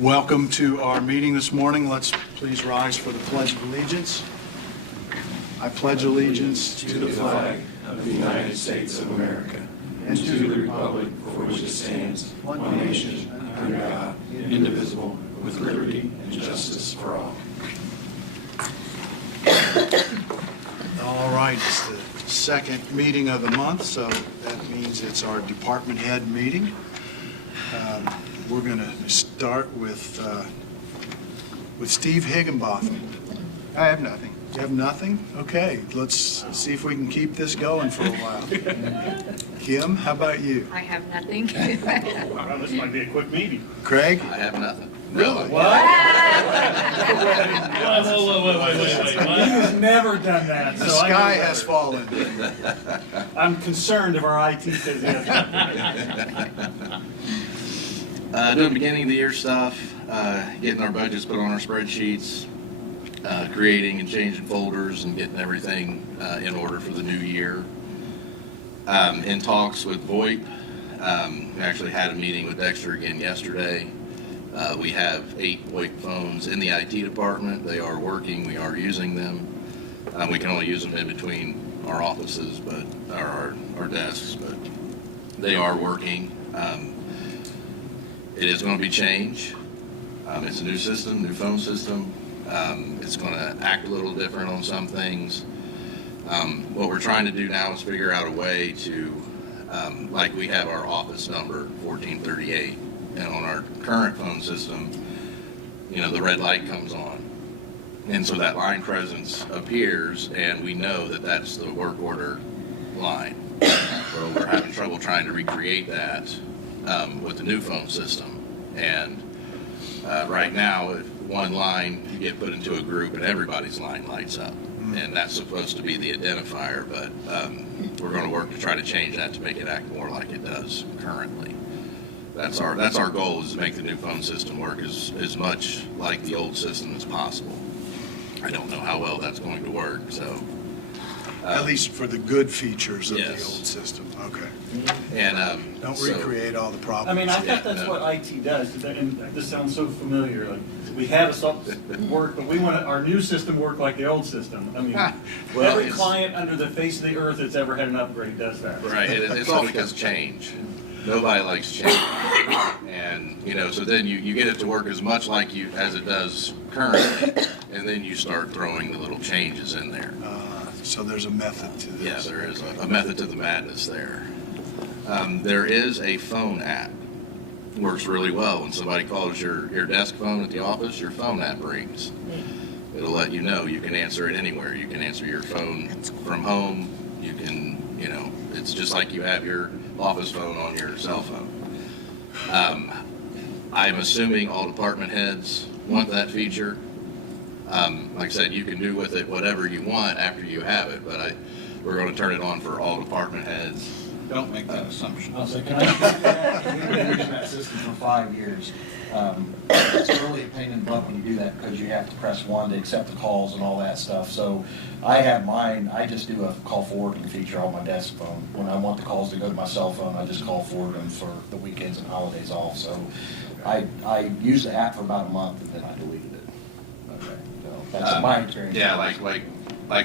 Welcome to our meeting this morning. Let's please rise for the Pledge of Allegiance. I pledge allegiance to the flag of the United States of America and to the republic for which it stands, one nation, under God, indivisible, with liberty and justice for all. All right, it's the second meeting of the month, so that means it's our department head meeting. We're going to start with Steve Higginbotham. I have nothing. You have nothing? Okay, let's see if we can keep this going for a while. Kim, how about you? I have nothing. Well, this might be a quick meeting. Craig? I have nothing. Really? What? Wait. He's never done that. The so I sky know has better. fallen. I'm concerned if our IT says yes. Doing beginning of the year stuff, getting our budgets put on our spreadsheets, creating and changing folders and getting everything in order for the new year. In talks with VoIP, we actually had a meeting with Dexter again yesterday. We have 8 VoIP phones in the IT department. They are working. We are using them. We can only use them in between our offices, but our desks, but they are working. It is going to be change. It's a new system, new phone system. It's going to act a little different on some things. What we're trying to do now is figure out a way to, like we have our office number, 1438, and on our current phone system, you know, the red light comes on. And so that line presence appears, and we know that that's the work order line. So we're having trouble trying to recreate that with the new phone system. And right now, if one line, you get put into a group and everybody's line lights up. And that's supposed to be the identifier, but we're going to work to try to change that to make it act more like it does currently. That's our goal, is to make the new phone system work as much like the old system as possible. I don't know how well that's going to work, so. At least for the good features of the Yes. old system. Okay. And Don't so- recreate all the I problems. mean, I thought Yeah, that's no. what IT does, and this sounds so familiar. Like, we have a soft work, but we want our new system work like the old system. I mean, Well, every it's- client under the face of the earth that's ever had an upgrade does that. Right, it's all because change. Nobody likes change. And, you know, so then you get it to work as much like as it does currently, and then you start throwing the little changes in there. So there's a method to this. Yeah, there is a method to the madness there. There is a phone app. Works really well. When somebody calls your desk phone at the office, your phone app rings. It'll let you know. You can answer it anywhere. You can answer your phone from home. You can, you know, it's just like you have your office phone on your cell phone. I'm assuming all department heads want that feature. Like I said, you can do with it whatever you want after you have it, but we're going to turn it on for all department heads. Don't make that assumption. I'll say, can I speak to that? We've been using that system for 5 years. It's really a pain in the butt when you do that because you have to press 1 to accept the calls and all that stuff. So I have mine, I just do a call forwarding feature on my desk phone. When I want the calls to go to my cell phone, I just call forward them for the weekends and holidays off. So I used the app for about a month and then I deleted it. Okay. So that's my experience. Yeah, like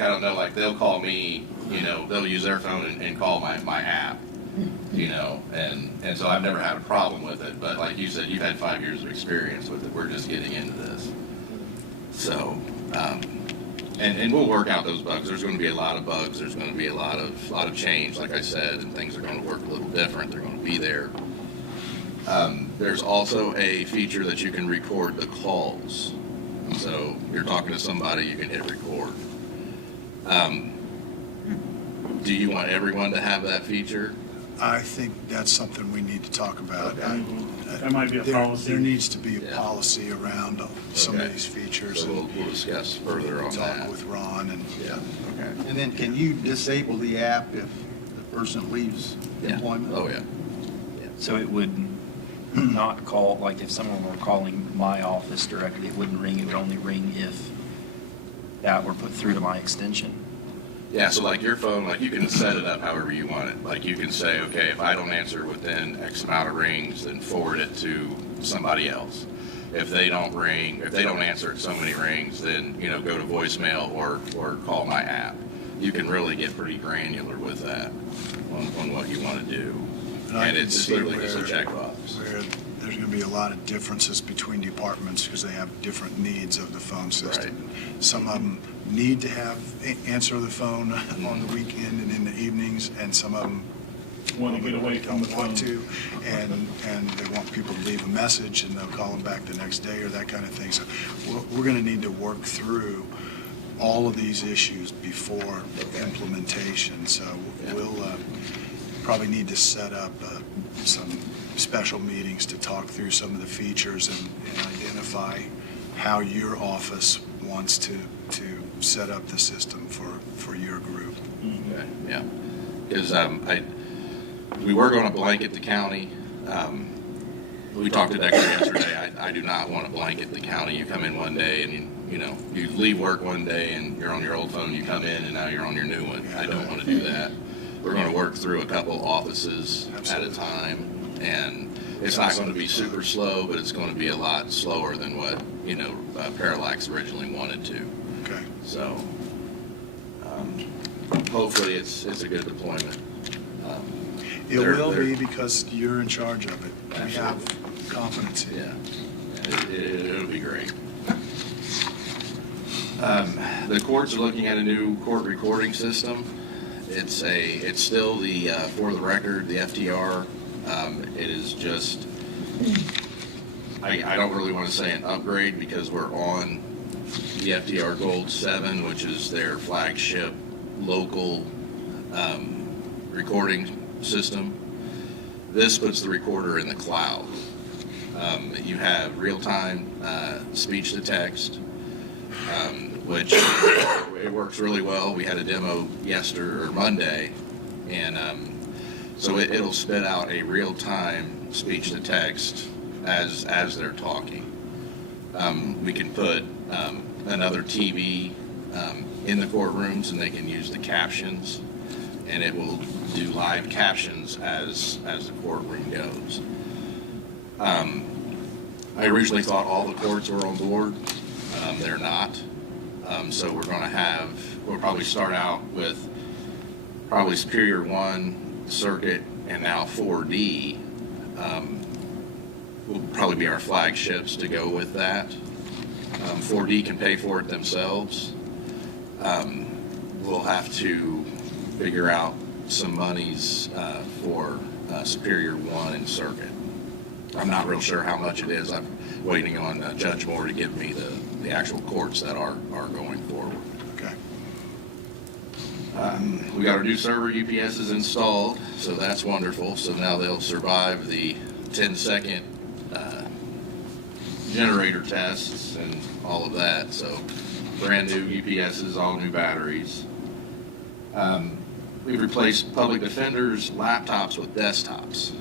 I don't know, like they'll call me, you know, they'll use their phone and call my app, you know, and so I've never had a problem with it. But like you said, you've had 5 years of experience with it. We're just getting into this. So, and we'll work out those bugs. There's going to be a lot of bugs. There's going to be a lot of change, like I said, and things are going to work a little different. They're going to be there. There's also a feature that you can record the calls. So you're talking to somebody, you can hit record. Do you want everyone to have that feature? I think that's something we need to talk about. That might be a policy. There needs to be a Yeah. policy around some of Okay. these features. So And we'll discuss further on talk that. with Ron and. Yeah. Okay. And then can you disable the app if the person leaves Yeah. employment? Oh, yeah. So it would not call, like if someone were calling my office directly, it wouldn't ring, it would only ring if that were put through to my extension. Yeah, so like your phone, like you can set it up however you want it. Like you can say, okay, if I don't answer within X amount of rings, then forward it to somebody else. if they don't ring, if they don't answer it so many rings, then, you know, go to voicemail or call my app. You can really get pretty granular with that on what you want to do. I And can it's see literally just a where checkbox. there's going to be a lot of differences between departments because they have different needs of the phone system. Some of them need to have answer the phone on the weekend and in the evenings, and some of them Want to get away from the don't want phone. to, and they want people to leave a message and they'll call them back the next day or that kind of thing. So we're going to need to work through all of these issues before implementation. So we'll probably need to set up some special meetings to talk through some of the features and identify how your office wants to set up the system for your group. Okay, yeah. Because we were going to blanket the county. We talked to Dexter yesterday. I do not want to blanket the county. You come in one day and you leave work one day and you're on your old phone. You come in and now you're on your new one. I don't want to do that. We're going to work through a couple offices at a time, and it's not going to be super slow, but it's going to be a lot slower than what Parallax originally wanted to. Okay. So hopefully it's a good deployment. It They're- will they're- be because you're in charge of it. We have confidence in you. Yeah, it'll be great. The courts are looking at a new court recording system. It's still the for the record, the FTR. It is just, I don't really want to say an upgrade because we're on the FTR Gold 7, which is their flagship local recording system. This puts the recorder in the cloud. You have real-time speech to text, which it works really well. We had a demo Monday, and so it'll spit out a real-time speech to text as they're talking. We can put another TV in the courtrooms, and they can use the captions, and it will do live captions as the courtroom goes. I originally thought all the courts were on board. They're not. So we'll probably start out with probably Superior 1 Circuit and now 4D will probably be our flagships to go with that. 4D can pay for it themselves. We'll have to figure out some monies for Superior 1 and Circuit. I'm not real sure how much it is. I'm waiting on Judge Moore to give me the actual courts that are going forward. Okay. We got our new server UPSs installed, so that's wonderful. So now they'll survive the 10-second generator tests and all of that. So brand new UPSs, all new batteries. We've replaced public defenders' laptops with desktops.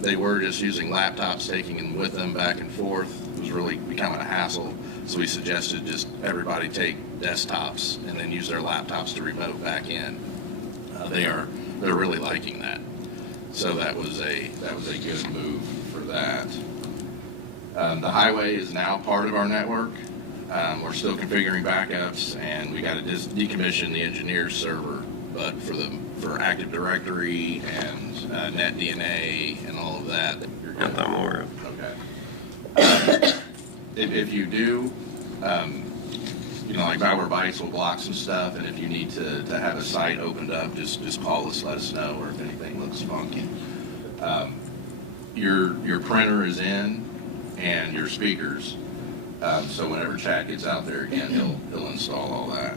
They were just using laptops, taking them with them back and forth. It was really becoming a hassle. So we suggested just everybody take desktops and then use their laptops to remote back in. They're really liking that. So that was a good move for that. The highway is now part of our network. We're still configuring backups, and we got to decommission the engineer's server. But for Active Directory and NetDNA and all of that, you're good. I'm aware of. Okay. If you do, like Valor Bytes will block some stuff, and if you need to have a site opened up, just call us, let us know, or if anything looks funky. Your printer is in, and your speakers. So whenever Chad gets out there again, he'll install all that.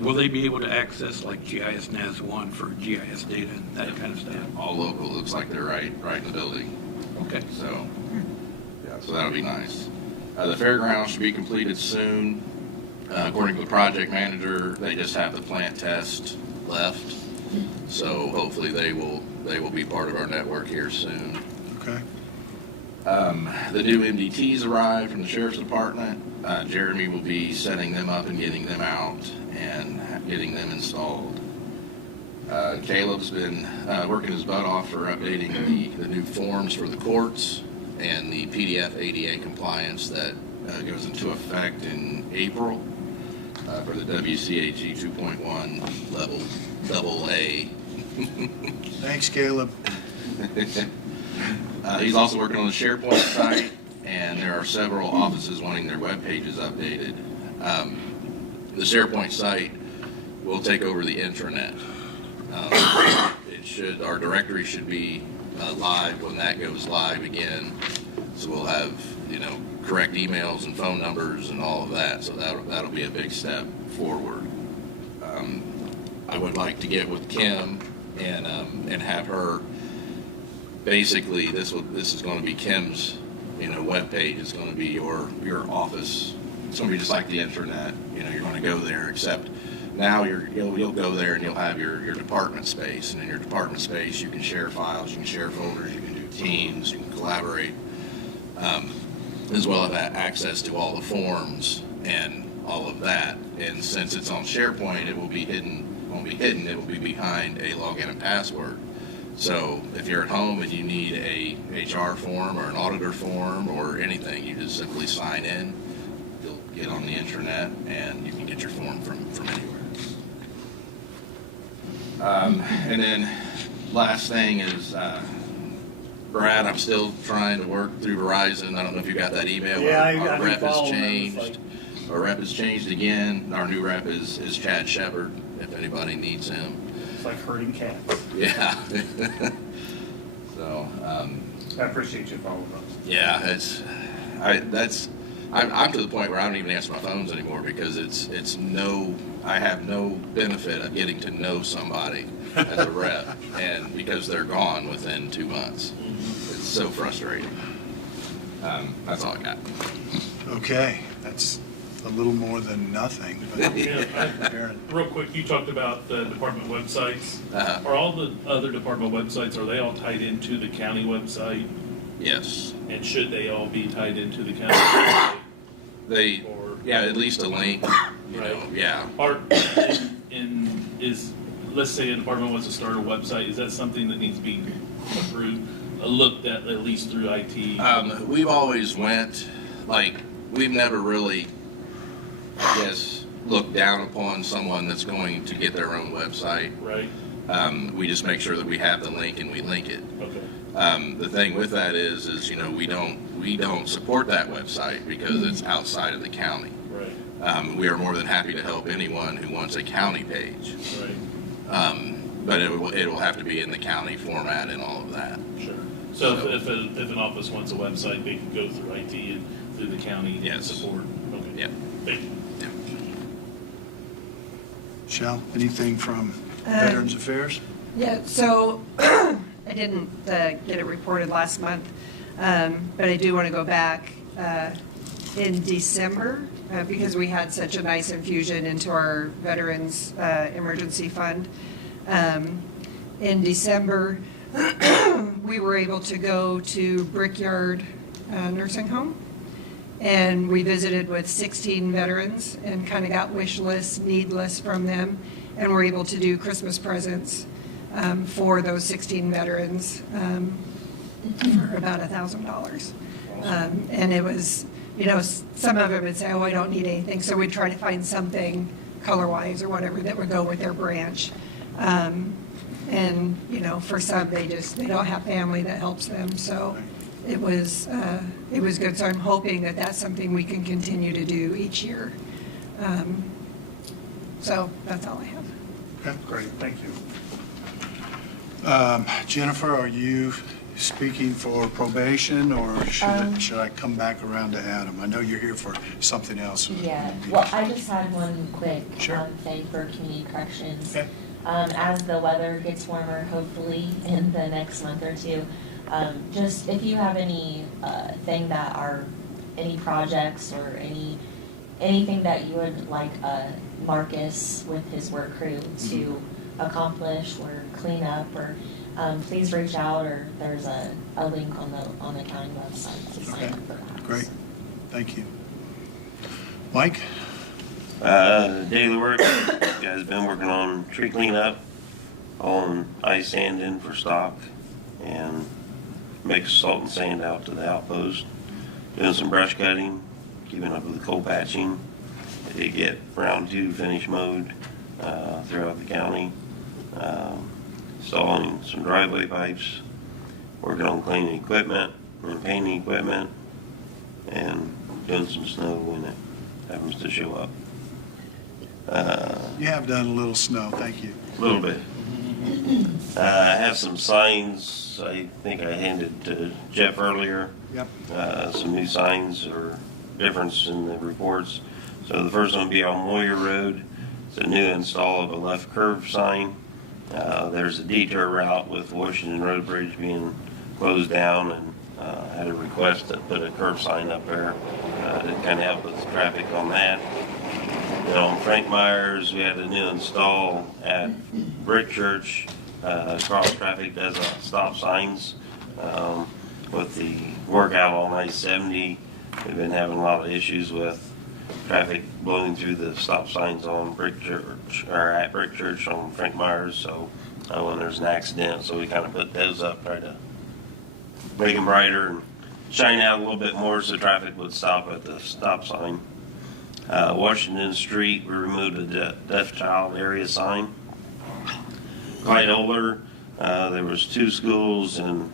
Will they be able to access like GIS NAS1 for GIS data and that kind of stuff? All local. Looks like they're right in the building. Okay. So, yeah, so that'll be nice. The fairground should be completed soon. According to the project manager, they just have the plant test left. So hopefully they will be part of our network here soon. Okay. The new MDTs arrived from the Sheriff's Department. Jeremy will be setting them up and getting them out and getting them installed. Caleb's been working his butt off for updating the new forms for the courts. and the PDF ADA compliance that goes into effect in April for the WCAG 2.1 level AA. Thanks, Caleb. He's also working on the SharePoint site, and there are several offices wanting their web pages updated. The SharePoint site will take over the intranet. Our directory should be live when that goes live again. So we'll have, correct emails and phone numbers and all of that. So that'll be a big step forward. I would like to get with Kim and have her. Basically, this is going to be Kim's, web page. It's going to be your office. It's going to be just like the intranet. You're going to go there, except now you'll go there and you'll have your department space, and in your department space you can share files, you can share folders, you can do teams, you can collaborate, as well as access to all the forms and all of that. And since it's on SharePoint, it will be hidden. Won't be hidden. It will be behind a login and password. So if you're at home and you need a HR form or an auditor form or anything, you just simply sign in. You'll get on the intranet and you can get your form from anywhere. And then last thing is, Brad, I'm still trying to work through Verizon. I don't know if you got that email. Yeah, Our I rep has followed them. changed. Our rep has changed again. Our new rep is Chad Shepard, if anybody needs him. It's like herding cats. Yeah. So, I appreciate you following up. yeah, I'm to the point where I don't even answer my phones anymore because I have no benefit of getting to know somebody as a rep, and because they're gone within 2 months. It's so frustrating. That's all I got. Okay, that's a little more than nothing. But Aaron, Real quick, you talked about the department websites. Uh-huh. Are all the other department websites, are they all tied into the county website? Yes. And should they all be tied into the county website? At least a link, Right. yeah. Let's say a department wants to start a website, is that something that needs to be looked at least through IT? We've always we've never really, I guess, looked down upon someone that's going to get their own website. Right, We just make sure that we have the link and we link it. okay, The thing with that is we don't support that website because it's outside of the county. right, We are more than happy to help anyone who wants a county page. right, But it will have to be in the county format and all of that. sure. So if an office wants a website, they can go through IT and through the county Yes. support? Okay. Yeah. Thank you. Shell, anything from Veterans Affairs? Yeah, so I didn't get it reported last month, but I do want to go back in December because we had such a nice infusion into our Veterans Emergency Fund. In December, we were able to go to Brickyard Nursing Home, and we visited with 16 veterans and kind of got wish lists, need lists from them, and were able to do Christmas presents for those 16 veterans for about $1,000. And it was, some of them would say, oh, I don't need anything, so we'd try to find something color-wise or whatever that would go with their branch. And, for some, they don't have family that helps them, so it was good. So I'm hoping that that's something we can continue to do each year. So that's all I have. Okay. Great, thank you. Jennifer, are you speaking for probation, or should I come back around to Adam? I know you're here for something else. Yeah, well, I just had one quick Sure. thing for community corrections. Okay. As the weather gets warmer, hopefully in the next month or two, just if you have any thing that are any projects or anything that you would like Marcus with his work crew to accomplish or clean up, or please reach out, or there's a link on the county website to sign Okay. up for that. Great, thank you. Mike? Daily work, guys been working on tree cleanup, on ice sanding for stock, and mix salt and sand out to the outpost, doing some brush cutting, keeping up with the coal patching. I did get round 2 finish mode throughout the county, installing some driveway pipes, working on cleaning equipment and painting equipment, and doing some snow when it happens to show up. You have done a little snow, thank you. A little bit. I have some signs I think I handed to Jeff earlier. Yep. Some new signs or difference in the reports. So the first one will be on Moyer Road. It's a new install of a left curve sign. There's a detour route with Washington Road Bridge being closed down, and had a request to put a curve sign up there to kind of help with the traffic on that. And on Frank Myers, we had a new install at Brick Church. Cross traffic does stop signs. With the workout on I-70, we've been having a lot of issues with traffic blowing through the stop signs on Brick Church, or at Brick Church on Frank Myers. So when there's an accident, so we kind of put those up, try to make them brighter and shine out a little bit more so traffic would stop at the stop sign. Washington Street, we removed a deaf child area sign. Clyde Oler, there was 2 schools and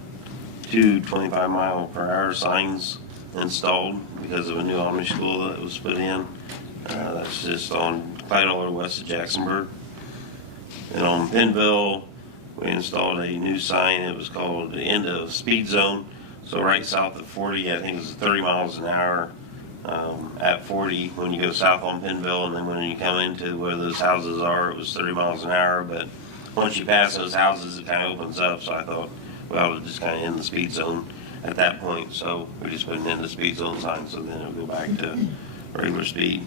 2 25-mile-per-hour signs installed because of a new Amish school that was put in. That's just on Clyde Oler west of Jacksonburg. And on Pennville, we installed a new sign. It was called the end of speed zone. So right south of 40, I think it was 30 miles an hour. At 40 when you go south on Pennville, and then when you come into where those houses are, it was 30 miles an hour. But once you pass those houses, it kind of opens up. So I thought, well, it'll just kind of end the speed zone at that point. So we just put an end to speed zone sign, so then it'll go back to regular speed.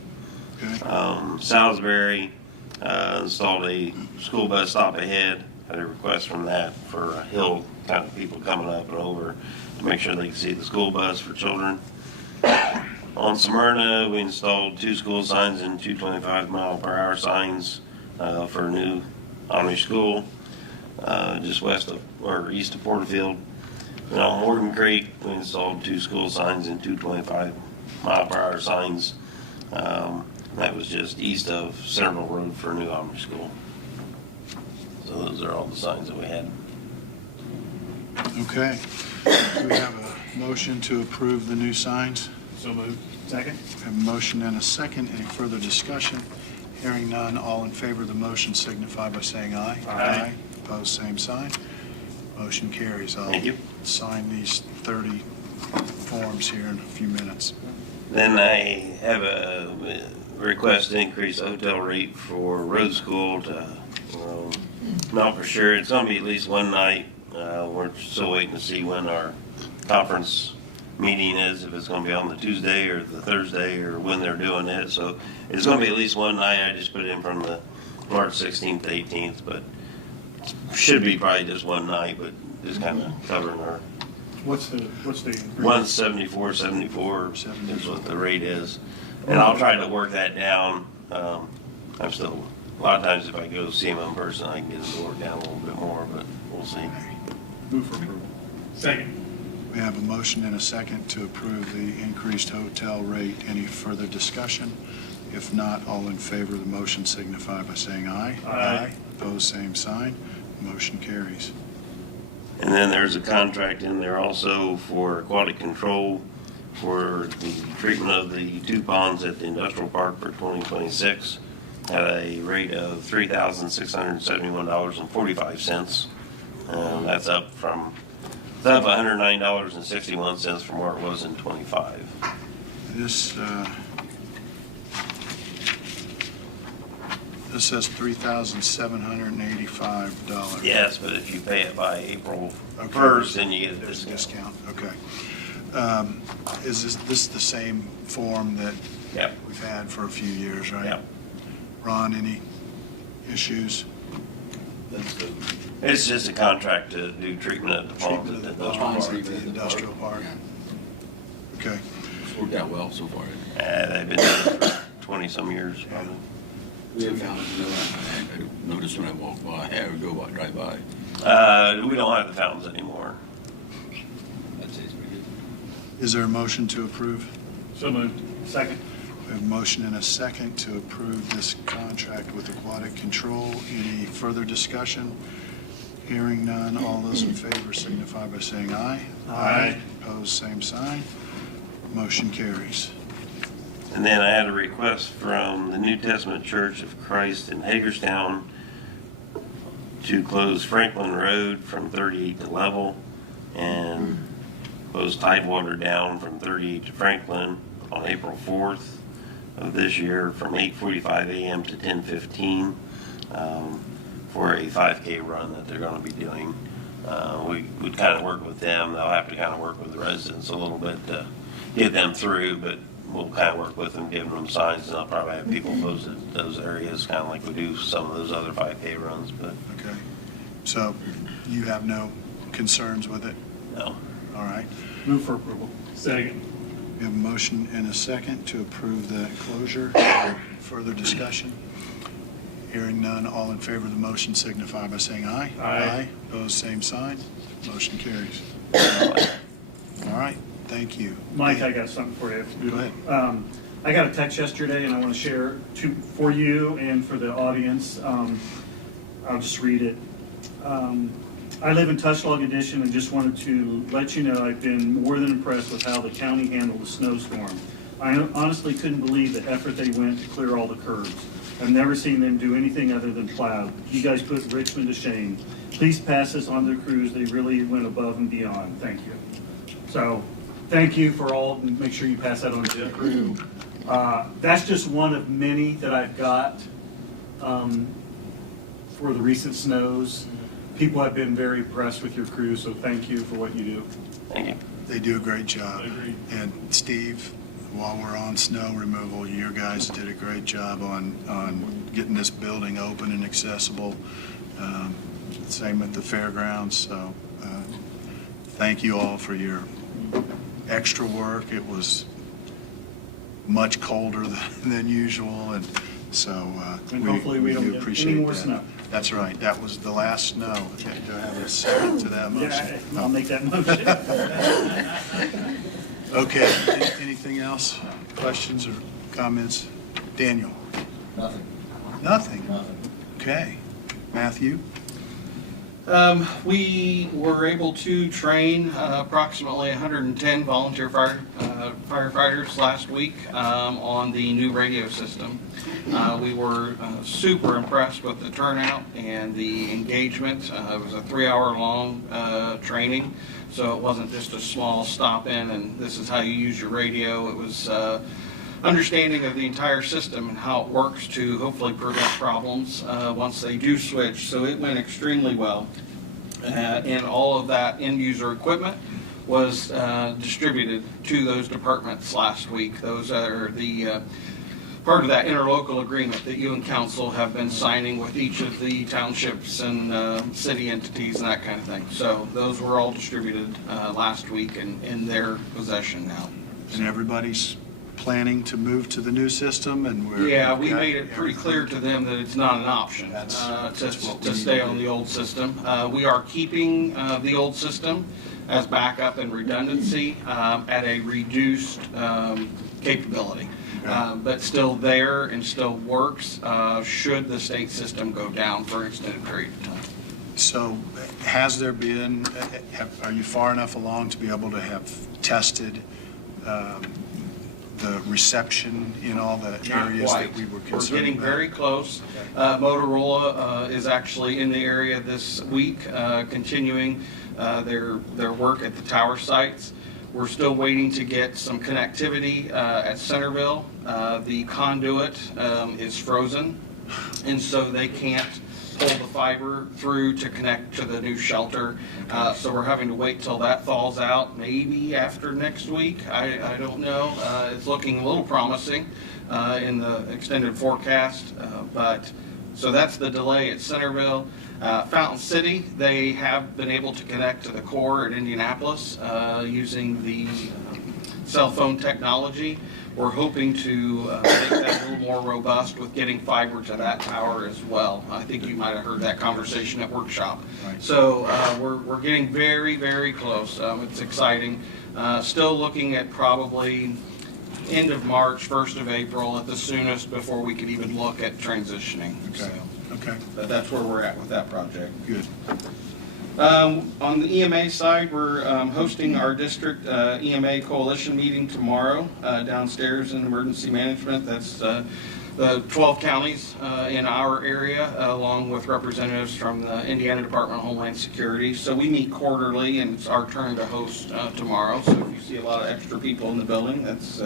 Salisbury installed a school bus stop ahead. Had a request from that for a hill, kind of people coming up and over to make sure they can see the school bus for children. On Smyrna, we installed 2 school signs and 2 25-mile-per-hour signs for a new Amish school, just west of or east of Porterfield. And on Morgan Creek, we installed 2 school signs and 2 25-mile-per-hour signs. That was just east of Centerville Road for a new Amish school. So those are all the signs that we had. Okay. Do we have a motion to approve the new signs? So moved. Second? We have a motion and a second. Any further discussion? Hearing none, all in favor of the motion signify by saying aye. Aye. Opposed, same sign. Motion carries. Thank you. I'll sign these 30 forms here in a few minutes. Then I have a request to increase the hotel rate for road school to, not for sure, it's gonna be at least one night. We're still waiting to see when our conference meeting is, if it's gonna be on the Tuesday or the Thursday or when they're doing it. So it's gonna be at least one night. I just put it in from the March 16th to 18th, but should be probably just one night, but just kind of covering our What's the? 174.74 is what the rate is. And I'll try to work that down. I'm still, a lot of times if I go see him in person, I can get it worked down a little bit more, but we'll see. Move for approval. Second. We have a motion and a second to approve the increased hotel rate. Any further discussion? If not, all in favor of the motion signify by saying aye. Aye. Opposed, same sign. Motion carries. And then there's a contract in there also for aquatic control for the treatment of the 2 ponds at the industrial park for 2026 at a rate of $3,671.45. That's up $109.61 from where it was in '25. This says $3,785. Yes, but if you pay it by April 1st, then you get a There's a discount. discount, okay. Is this the same form that Yep. we've had for a few years, right? Yep. Ron, any issues? It's just a contract to do treatment of the ponds Treatment at of the the industrial ponds park. at the industrial park? Okay. It's worked out well so far. They've been doing it for 20-some years, probably. We have found it, I noticed when I walk by, I would drive by. We don't have the fountains anymore. Is there a motion to approve? So moved. Second. We have a motion and a second to approve this contract with Aquatic Control. Any further discussion? Hearing none, all those in favor signify by saying aye. Aye. Opposed, same sign. Motion carries. And then I had a request from the New Testament Church of Christ in Hagerstown to close Franklin Road from 38 to Level and close Tidewater down from 38 to Franklin on April 4th of this year from 8:45 a.m. to 10:15 for a 5K run that they're going to be doing. We would kind of work with them. They'll have to kind of work with the residents a little bit to get them through, but we'll kind of work with them, giving them signs, and I'll probably have people posted those areas, kind of like we do some of those other 5K runs, but Okay. So you have no concerns with it? no. All right. Move for approval. Second. We have a motion and a second to approve the closure. Further discussion? Hearing none, all in favor of the motion signify by saying aye. Aye. Opposed, same sign. Motion carries. All right, thank you. Mike, I got something for you. Go ahead. I got a text yesterday, and I want to share for you and for the audience. I'll just read it. I live in Tuscaloosa Edition and just wanted to let you know I've been more than impressed with how the county handled the snowstorm. I honestly couldn't believe the effort they went to clear all the curbs. I've never seen them do anything other than plow. You guys put Richmond to shame. Please pass this on to the crews. They really went above and beyond. Thank you. So, thank you for all, and make sure you pass that on to the crew. That's just one of many that I've got for the recent snows. People have been very impressed with your crew, so thank you for what you do. Thank you. They do a great job. I agree. And Steve, while we're on snow removal, your guys did a great job on getting this building open and accessible. Same at the fairgrounds, so thank you all for your extra work. It was much colder than usual, and so And hopefully we don't do get appreciate any more that. snow. That's right. That was the last snow. Do I have a second to that motion? Yeah, I'll make that motion. Okay, anything else? Questions or comments? Daniel? Nothing, Nothing? nothing. Okay. Matthew? We were able to train approximately 110 volunteer firefighters last week on the new radio system. We were super impressed with the turnout and the engagement. It was a 3-hour-long training, so it wasn't just a small stop in and this is how you use your radio. It was understanding of the entire system and how it works to hopefully prevent problems once they do switch. So it went extremely well. And all of that end user equipment was distributed to those departments last week. Those are the part of that interlocal agreement that you and council have been signing with each of the townships and city entities and that kind of thing. So those were all distributed last week and in their possession now. And everybody's planning to move to the new system, and we're... Yeah, we made it pretty clear to them that it's not an option That's what we to need stay to on do. the old system. We are keeping the old system as backup and redundancy at a reduced capability, but still there and still works should the state system go down for an extended period of time. So has there been, are you far enough along to be able to have tested the reception in all the areas that we were concerned about? We're getting very close. Motorola is actually in the area this week, continuing their work at the tower sites. We're still waiting to get some connectivity at Centerville. The conduit is frozen, and so they can't pull the fiber through to connect to the new shelter. So we're having to wait till that thaws out, maybe after next week. I don't know. It's looking a little promising in the extended forecast, but so that's the delay at Centerville. Fountain City, they have been able to connect to the core at Indianapolis using the cell phone technology. We're hoping to make that a little more robust with getting fiber to that tower as well. I think you might have heard that conversation at workshop. Right. So we're getting very, very close. It's exciting. Still looking at probably end of March, 1st of April at the soonest before we could even look at transitioning. Okay, okay, But that's where we're at with that project. good. On the EMA side, we're hosting our district EMA coalition meeting tomorrow downstairs in emergency management. That's the 12 counties in our area, along with representatives from the Indiana Department of Homeland Security. So we meet quarterly, and it's our turn to host tomorrow. So if you see a lot of extra people in the building, that's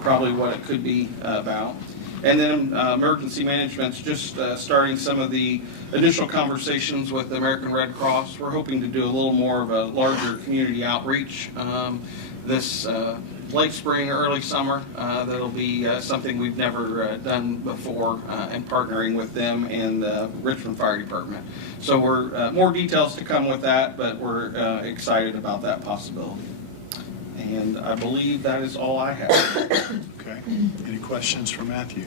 probably what it could be about. And then emergency management's just starting some of the initial conversations with the American Red Cross. We're hoping to do a little more of a larger community outreach this late spring, early summer. That'll be something we've never done before, and partnering with them and the Richmond Fire Department. So we're more details to come with that, but we're excited about that possibility. And I believe that is all I have. Okay. Any questions for Matthew?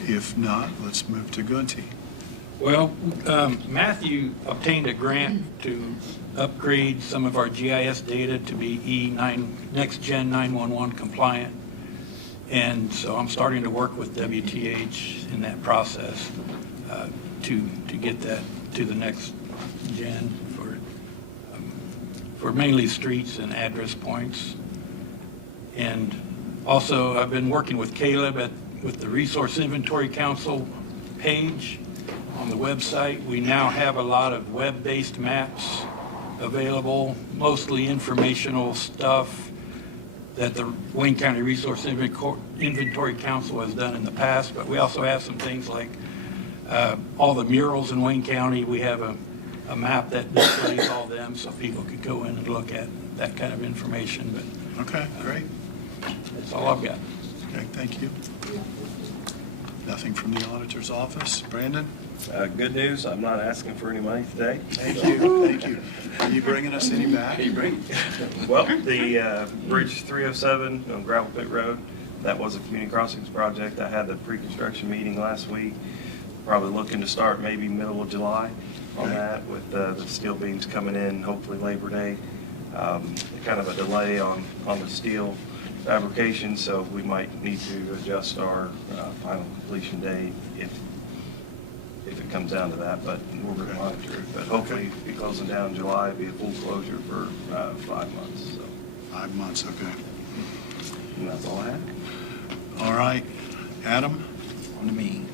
If not, let's move to Gunty. Well, Matthew obtained a grant to upgrade some of our GIS data to be Next Gen 911 compliant. And so I'm starting to work with WTH in that process to get that to the next gen for mainly streets and address points. And also, I've been working with Caleb with the Resource Inventory Council page on the website. We now have a lot of web-based maps available, mostly informational stuff that the Wayne County Resource Inventory Council has done in the past, but we also have some things like all the murals in Wayne County. We have a map that displays all them so people could go in and look at that kind of information. But Okay, great. that's all I've got. Okay, thank you. Nothing from the auditor's office. Brandon? Good news, I'm not asking for any money today. Thank you, thank you. Are you bringing us any back? Well, the Bridge 307 on Gravel Pit Road, that was a community crossings project. I had the pre-construction meeting last week. Probably looking to start maybe middle of July on that, with the steel beams coming in, hopefully Labor Day. Kind of a delay on the steel fabrication, so we might need to adjust our final completion date if it comes down to that, but we're going to monitor it. But hopefully be closing down in July, be a full closure for 5 months. So. 5 months, okay. And that's all I have. All right. Adam? On to me.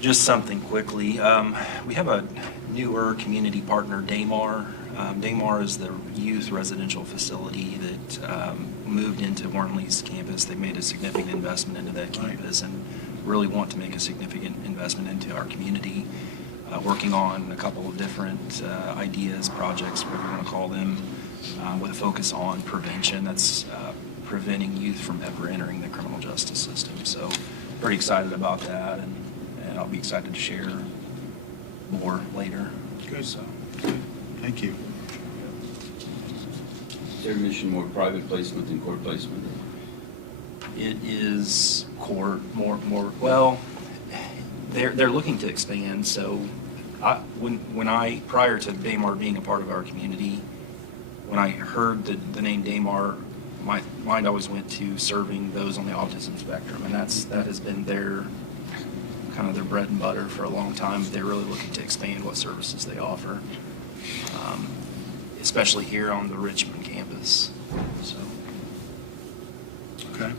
Just something quickly. We have a newer community partner, Daymar. Daymar is the youth residential facility that moved into Wormley's campus. They made a significant investment into that campus and really want to make a significant investment into our community. Working on a couple of different ideas, projects, whatever you want to call them, with a focus on prevention. That's preventing youth from ever entering the criminal justice system. So pretty excited about that, and I'll be excited to share more later. Good. So. Thank you. Is their mission more private placement than court placement? It is court more. Well, they're looking to expand. So, when I prior to Daymar being a part of our community, when I heard the name Daymar, my mind always went to serving those on the autism spectrum, and that has been their kind of their bread and butter for a long time. They're really looking to expand what services they offer, especially here on the Richmond campus. So. Okay.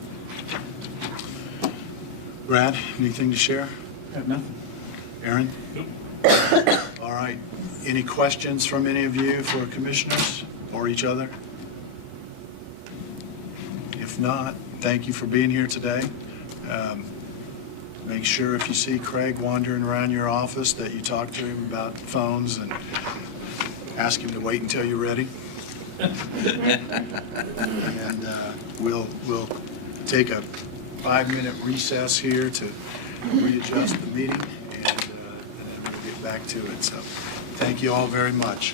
Brad, anything to share? I have nothing. Aaron? Nope. All right. Any questions from any of you for commissioners or each other? If not, thank you for being here today. Make sure if you see Craig wandering around your office that you talk to him about phones and ask him to wait until you're ready. And we'll take a 5-minute recess here to readjust the meeting, and then we'll get back to it. So thank you all very much.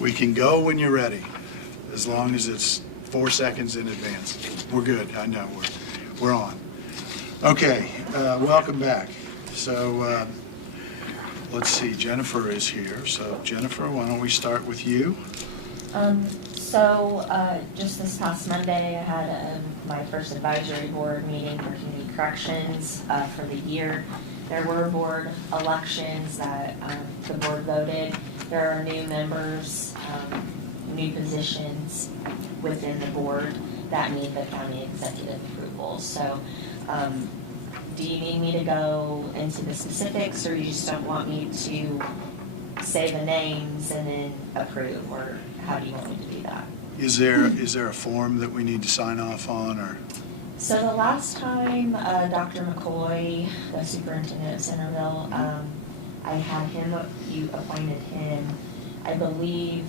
We can go when you're ready, as long as it's 4 seconds in advance. We're good, I know, we're on. Okay, welcome back. So, let's see, Jennifer is here. So Jennifer, why don't we start with you? Just this past Monday, I had my first advisory board meeting for community corrections for the year. There were board elections that the board voted. There are new members, new positions within the board that need the county executive approval. So do you need me to go into the specifics, or you just don't want me to say the names and then approve, or how do you want me to do that? Is there a form that we need to sign off on, or? So the last time Dr. McCoy, the superintendent of Centerville, I had him, you appointed him. I believe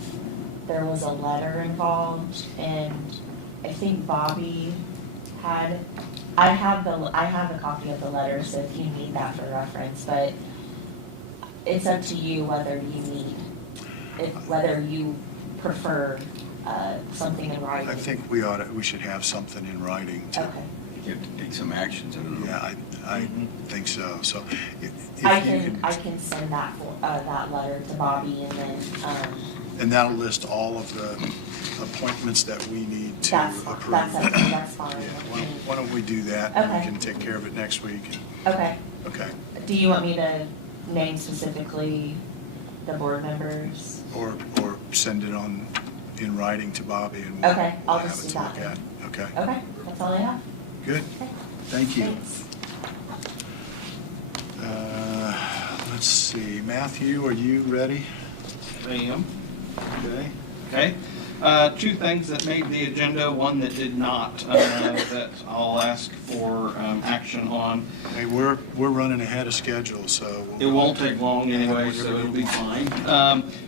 there was a letter involved, and I think Bobby had, I have a copy of the letter, so if you need that for reference, but it's up to you whether you need, whether you prefer something in writing. I think we should have something in writing too. Okay. You have to take some actions, I don't know. Yeah, I think so. So if I you can send that that letter to Bobby, and then and that'll list all of the appointments that we need to approve. That's fine. Yeah, why don't we do that? Okay. We can take care of it next week. Okay. Okay. Do you want me to name specifically the board members? Or send it on in writing to Bobby, and we'll Okay, I'll have just it do to look that. at. Okay. Okay, that's all I have. Good. Thank you. Thanks. Let's see, Matthew, are you ready? I am. Okay. Okay. Two things that made the agenda, one that did not, that I'll ask for action on. Hey, we're running ahead of schedule, so. It won't take long anyway, so it'll be fine.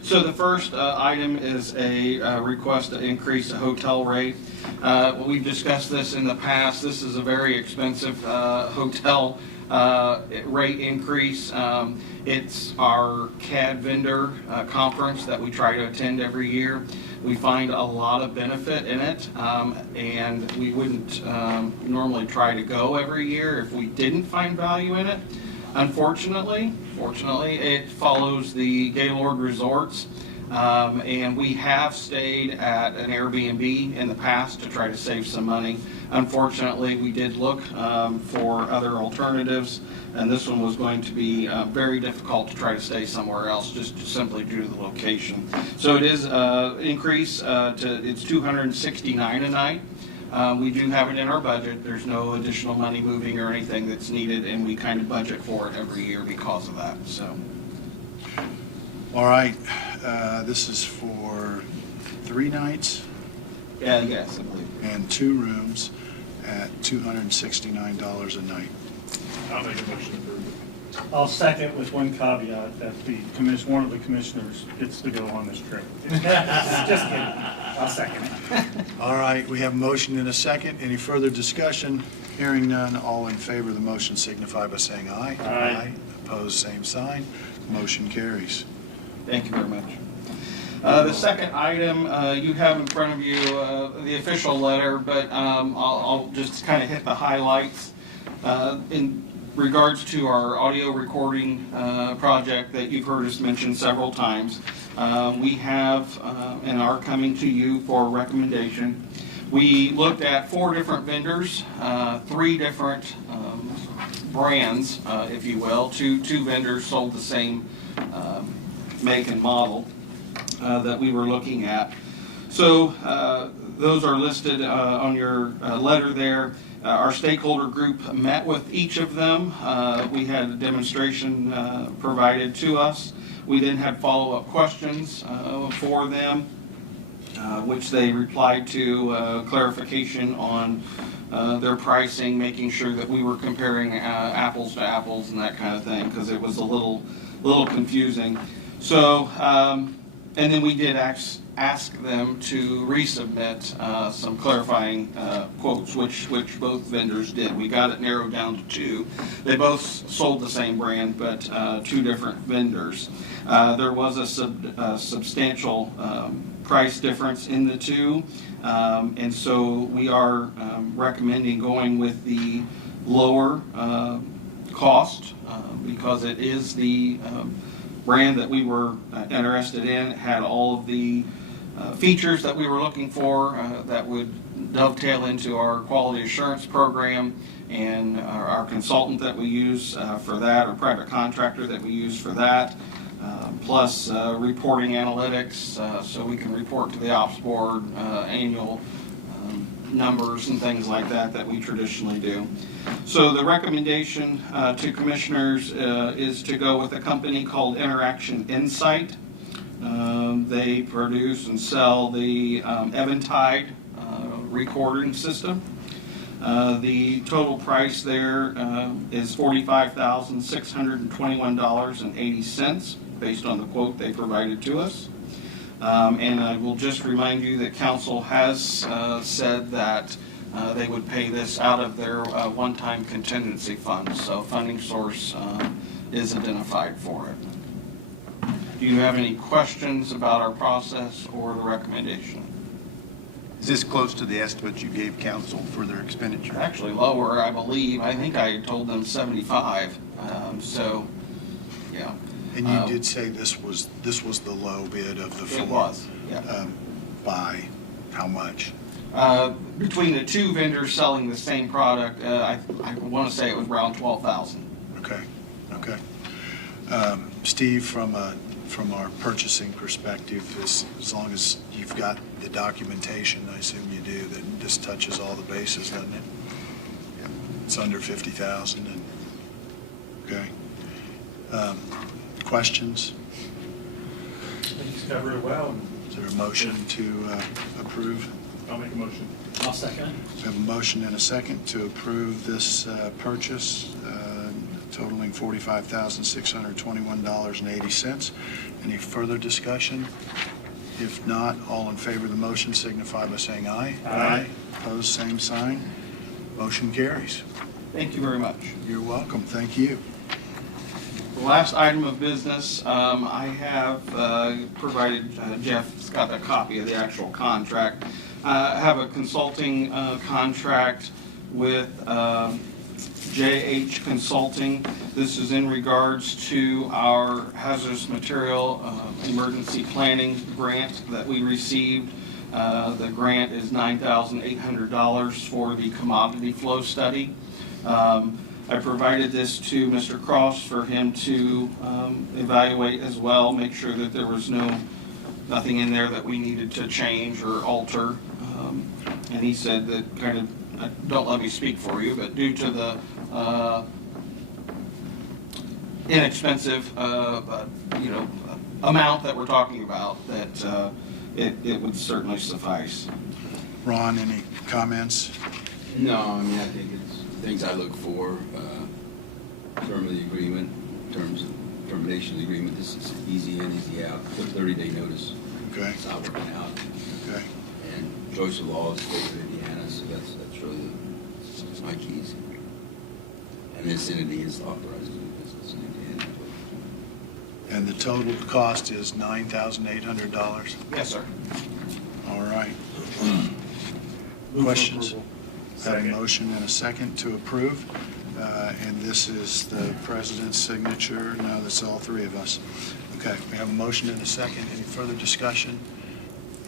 So the first item is a request to increase the hotel rate. We've discussed this in the past. This is a very expensive hotel rate increase. It's our CAD vendor conference that we try to attend every year. We find a lot of benefit in it, and we wouldn't normally try to go every year if we didn't find value in it. Fortunately, it follows the Gaylord Resorts, and we have stayed at an Airbnb in the past to try to save some money. Unfortunately, we did look for other alternatives, and this one was going to be very difficult to try to stay somewhere else, just simply due to the location. So it is increase it's $269 a night. We do have it in our budget. There's no additional money moving or anything that's needed, and we kind of budget for it every year because of that. So. All right, this is for 3 nights? Yes, I believe. And 2 rooms at $269 a night. I'll make a motion to approve it. I'll second with one caveat that one of the commissioners gets to go on this trip. Just kidding. I'll second it. All right, we have a motion and a second. Any further discussion? Hearing none, all in favor of the motion signify by saying aye. Aye. Opposed, same sign. Motion carries. Thank you very much. The second item, you have in front of you the official letter, but I'll just kind of hit the highlights. In regards to our audio recording project that you've heard us mention several times, we have and are coming to you for recommendation. We looked at 4 different vendors, 3 different brands, if you will. Two vendors sold the same make and model that we were looking at. So those are listed on your letter there. Our stakeholder group met with each of them. We had a demonstration provided to us. We then had follow-up questions for them, which they replied to, clarification on their pricing, making sure that we were comparing apples to apples and that kind of thing, because it was a little confusing. So And then we did ask them to resubmit some clarifying quotes, which both vendors did. We got it narrowed down to 2. They both sold the same brand, but 2 different vendors. There was a substantial price difference in the 2, and so we are recommending going with the lower cost because it is the brand that we were interested in. It had all of the features that we were looking for that would dovetail into our quality assurance program, and our consultant that we use for that, or private contractor that we use for that, plus reporting analytics, so we can report to the ops board annual numbers and things like that we traditionally do. So the recommendation to commissioners is to go with a company called Interaction Insight. They produce and sell the Eventide recording system. The total price there is $45,621.80 based on the quote they provided to us. And I will just remind you that council has said that they would pay this out of their one-time contingency fund, so funding source is identified for it. Do you have any questions about our process or the recommendation? Is this close to the estimate you gave council for their expenditure? Actually lower, I believe. I think I told them 75, so, yeah. And you did say this was the low bid of the 4? It was, yeah. By how much? Between the 2 vendors selling the same product, I want to say it was around $12,000. Okay. Steve, from our purchasing perspective, as long as you've got the documentation, I assume you do, that this touches all the bases, doesn't it? It's under 50,000. And okay. Questions? He's covered it well. Is there a motion to approve? I'll make a motion. I'll second. We have a motion and a second to approve this purchase totaling $45,621.80. Any further discussion? If not, all in favor of the motion signify by saying aye. Aye. Opposed, same sign. Motion carries. Thank you very much. You're welcome. Thank you. The last item of business, I have provided, Jeff's got a copy of the actual contract. I have a consulting contract with JH Consulting. This is in regards to our hazardous material emergency planning grant that we received. The grant is $9,800 for the commodity flow study. I provided this to Mr. Cross for him to evaluate as well, make sure that there was nothing in there that we needed to change or alter. And he said that don't let me speak for you, but due to the inexpensive amount that we're talking about, that it would certainly suffice. Ron, any comments? No, I mean, I think it's things I look for, term of the agreement, terms of termination of the agreement. This is easy in, easy out. Put 30-day notice. Okay. It's not working out. Okay. And choice of law is state of Indiana, so that's really my keys. And this entity is authorized to do business in Indiana. And the total cost is $9,800? Yes, sir. All right. Questions? Have a motion and a second to approve. And this is the president's signature. No, that's all 3 of us. Okay, we have a motion and a second. Any further discussion?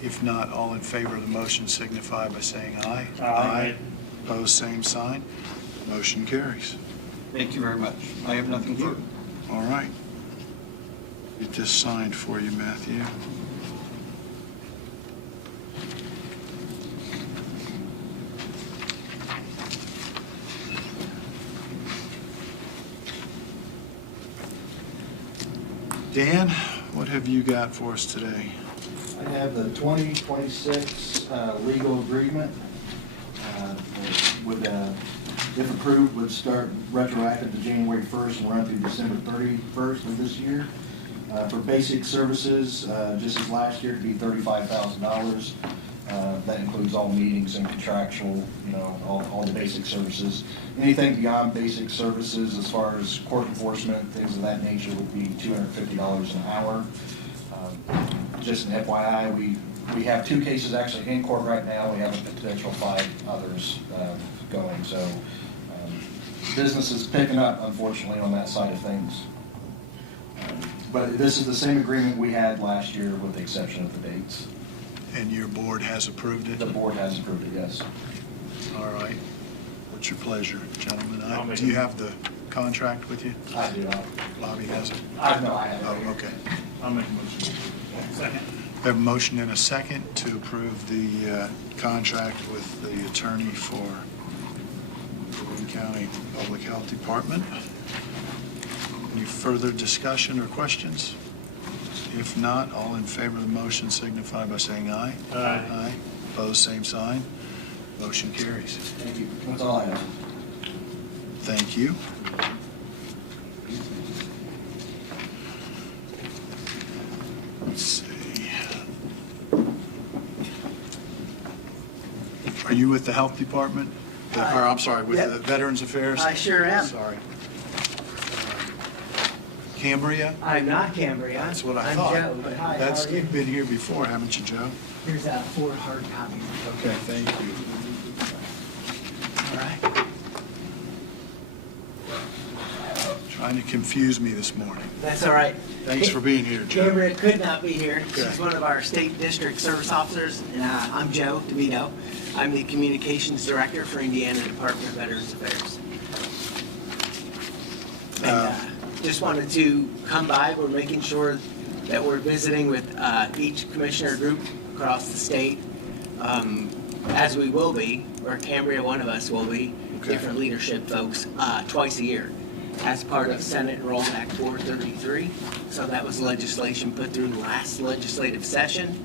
If not, all in favor of the motion signify by saying aye. Aye. Opposed, same sign. Motion carries. Thank you very much. I have nothing further. All right. Get this signed for you, Matthew. Dan, what have you got for us today? I have the 2026 legal agreement. Would, if approved, would start retroactive to January 1st and run through December 31st of this year. For basic services, just as last year, it'd be $35,000. That includes all meetings and contractual, all the basic services. Anything beyond basic services, as far as court enforcement, things of that nature, would be $250 an hour. Just an FYI, we have 2 cases actually in court right now. We have a potential 5 others going. So business is picking up, unfortunately, on that side of things. But this is the same agreement we had last year with the exception of the dates. And your board has approved it? The board has approved it, yes. All right. What's your pleasure, gentlemen? I'll make Do you a- have the contract with you? I do. Bobby has it? No, I have it. Oh, okay. I'll make a motion. Second. We have a motion and a second to approve the contract with the attorney for the Wayne County Public Health Department. Any further discussion or questions? If not, all in favor of the motion signify by saying aye. Aye. Aye. Opposed, same sign. Motion carries. Thank you. That's all I have. Thank you. Let's see. Are you with the Health Department? Or, I'm sorry, with Yep. the Veterans Affairs? I sure am. Sorry. Cambria? I'm not Cambria. That's what I I'm thought. Joe, but hi, That's, how are you? you've been here before, haven't you, Joe? Here's 4 hard copies. Okay, thank you. All right. Trying to confuse me this morning. That's all right. Thanks for being here, Joe. Cambria could not be here. Okay. She's one of our state district service officers, and I'm Joe DeVito. I'm the communications director for Indiana Department of Veterans Affairs. And just wanted to come by. We're making sure that we're visiting with each commissioner group across the state, as we will be, or Cambria, one of us will be, different leadership folks, twice a year as part of Senate Enrollment Act 433. So that was legislation put through the last legislative session.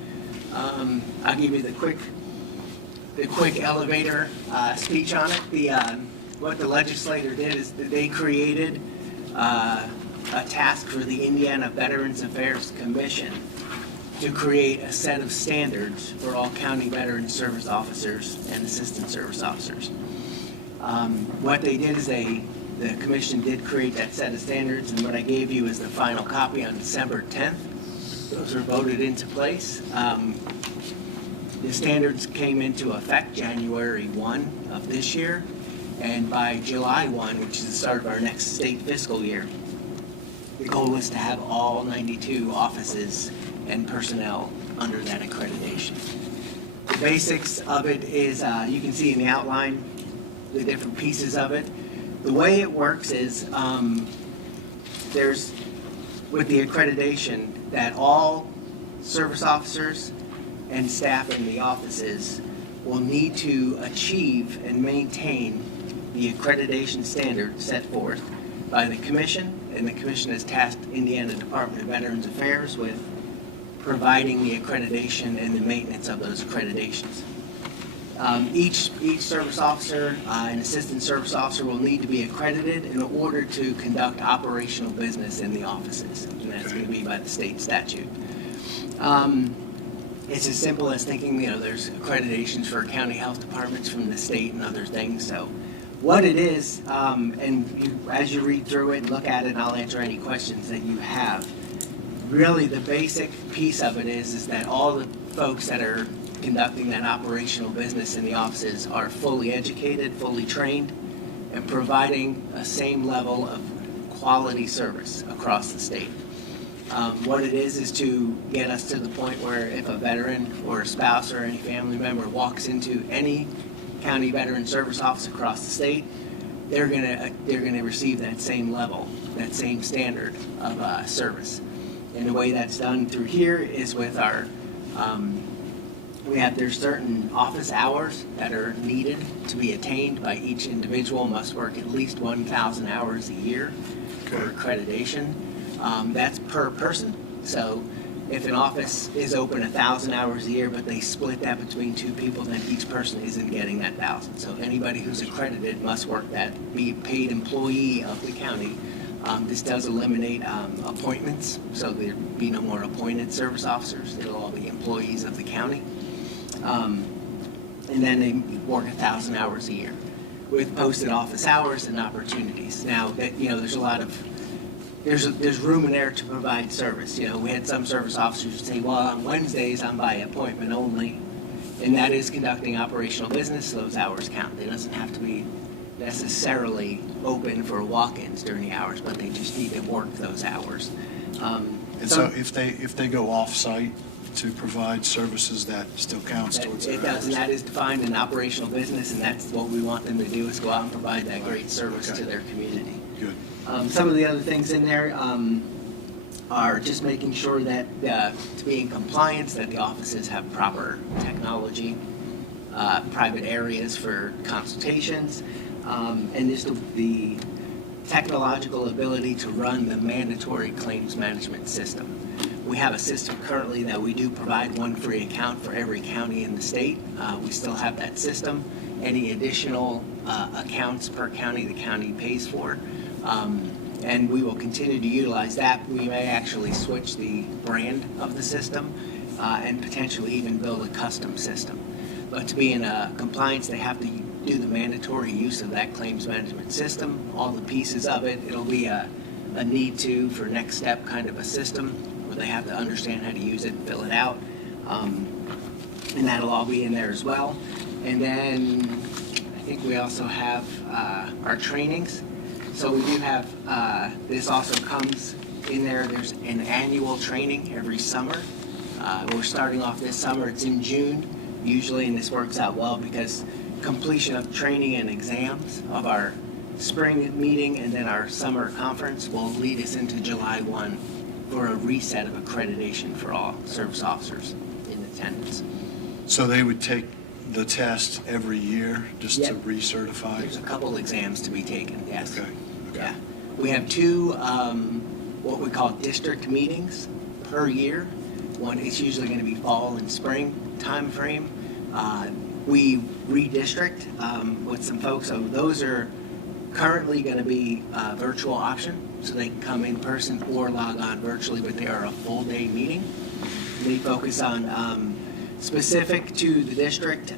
I'll give you the quick elevator speech on it. What the legislator did is that they created a task for the Indiana Veterans Affairs Commission to create a set of standards for all county veteran service officers and assistant service officers. What they did is the commission did create that set of standards, and what I gave you is the final copy on December 10th. Those were voted into place. The standards came into effect January 1 of this year, and by July 1, which is the start of our next state fiscal year, the goal is to have all 92 offices and personnel under that accreditation. The basics of it is, you can see in the outline, the different pieces of it. The way it works is, there's, with the accreditation, that all service officers and staff in the offices will need to achieve and maintain the accreditation standard set forth by the commission, and the commission has tasked Indiana Department of Veterans Affairs with providing the accreditation and the maintenance of those accreditations. Each service officer and assistant service officer will need to be accredited in order to conduct operational business in the offices, and that's going to be by the state statute. It's as simple as thinking, there's accreditations for county health departments from the state and other things. So what it is, as you read through it and look at it, and I'll answer any questions that you have, really the basic piece of it is that all the folks that are conducting that operational business in the offices are fully educated, fully trained, and providing a same level of quality service across the state. What it is to get us to the point where if a veteran or a spouse or any family member walks into any county veteran service office across the state, they're gonna receive that same level, that same standard of service. And the way that's done through here is with our, there's certain office hours that are needed to be attained by each individual, must work at least 1,000 hours a year for accreditation. That's per person. So if an office is open 1,000 hours a year, but they split that between 2 people, then each person isn't getting that 1,000. So anybody who's accredited must work that, be a paid employee of the county This does eliminate appointments, so there'll be no more appointed service officers. It'll all be employees of the county. And then they work 1,000 hours a year with posted office hours and opportunities. Now, that, you know, there's a lot of, there's room in there to provide service. You know, we had some service officers say, well, on Wednesdays I'm by appointment only, and that is conducting operational business, so those hours count. It doesn't have to be necessarily open for walk-ins during the hours, but they just need to work those hours. And so if they go off-site to provide services, that still counts towards their It does, and hours? that is defined in operational business, and that's what we want them to do, is go out and provide that great service to their community. Good. Some of the other things in there are just making sure that to be in compliance, that the offices have proper technology, private areas for consultations, and just the technological ability to run the mandatory claims management system. We have a system currently that we do provide one free account for every county in the state. We still have that system. Any additional accounts per county, the county pays for. And we will continue to utilize that. We may actually switch the brand of the system and potentially even build a custom system. But to be in compliance, they have to do the mandatory use of that claims management system, all the pieces of it. It'll be a need to for next step kind of a system where they have to understand how to use it and fill it out. And that'll all be in there as well. And then I think we also have our trainings. So we do have, this also comes in there, there's an annual training every summer. We're starting off this summer, it's in June usually, and this works out well because completion of training and exams of our spring meeting and then our summer conference will lead us into July 1 for a reset of accreditation for all service officers in attendance. So they would take the test every year just to Yep. recertify? There's a couple exams to be taken, yes. Okay. Yeah. We have two, what we call district meetings per year. One is usually going to be fall and spring time frame. We redistrict with some folks, so those are currently going to be a virtual option, so they can come in person or log on virtually, but they are a full day meeting. They focus on specific to the district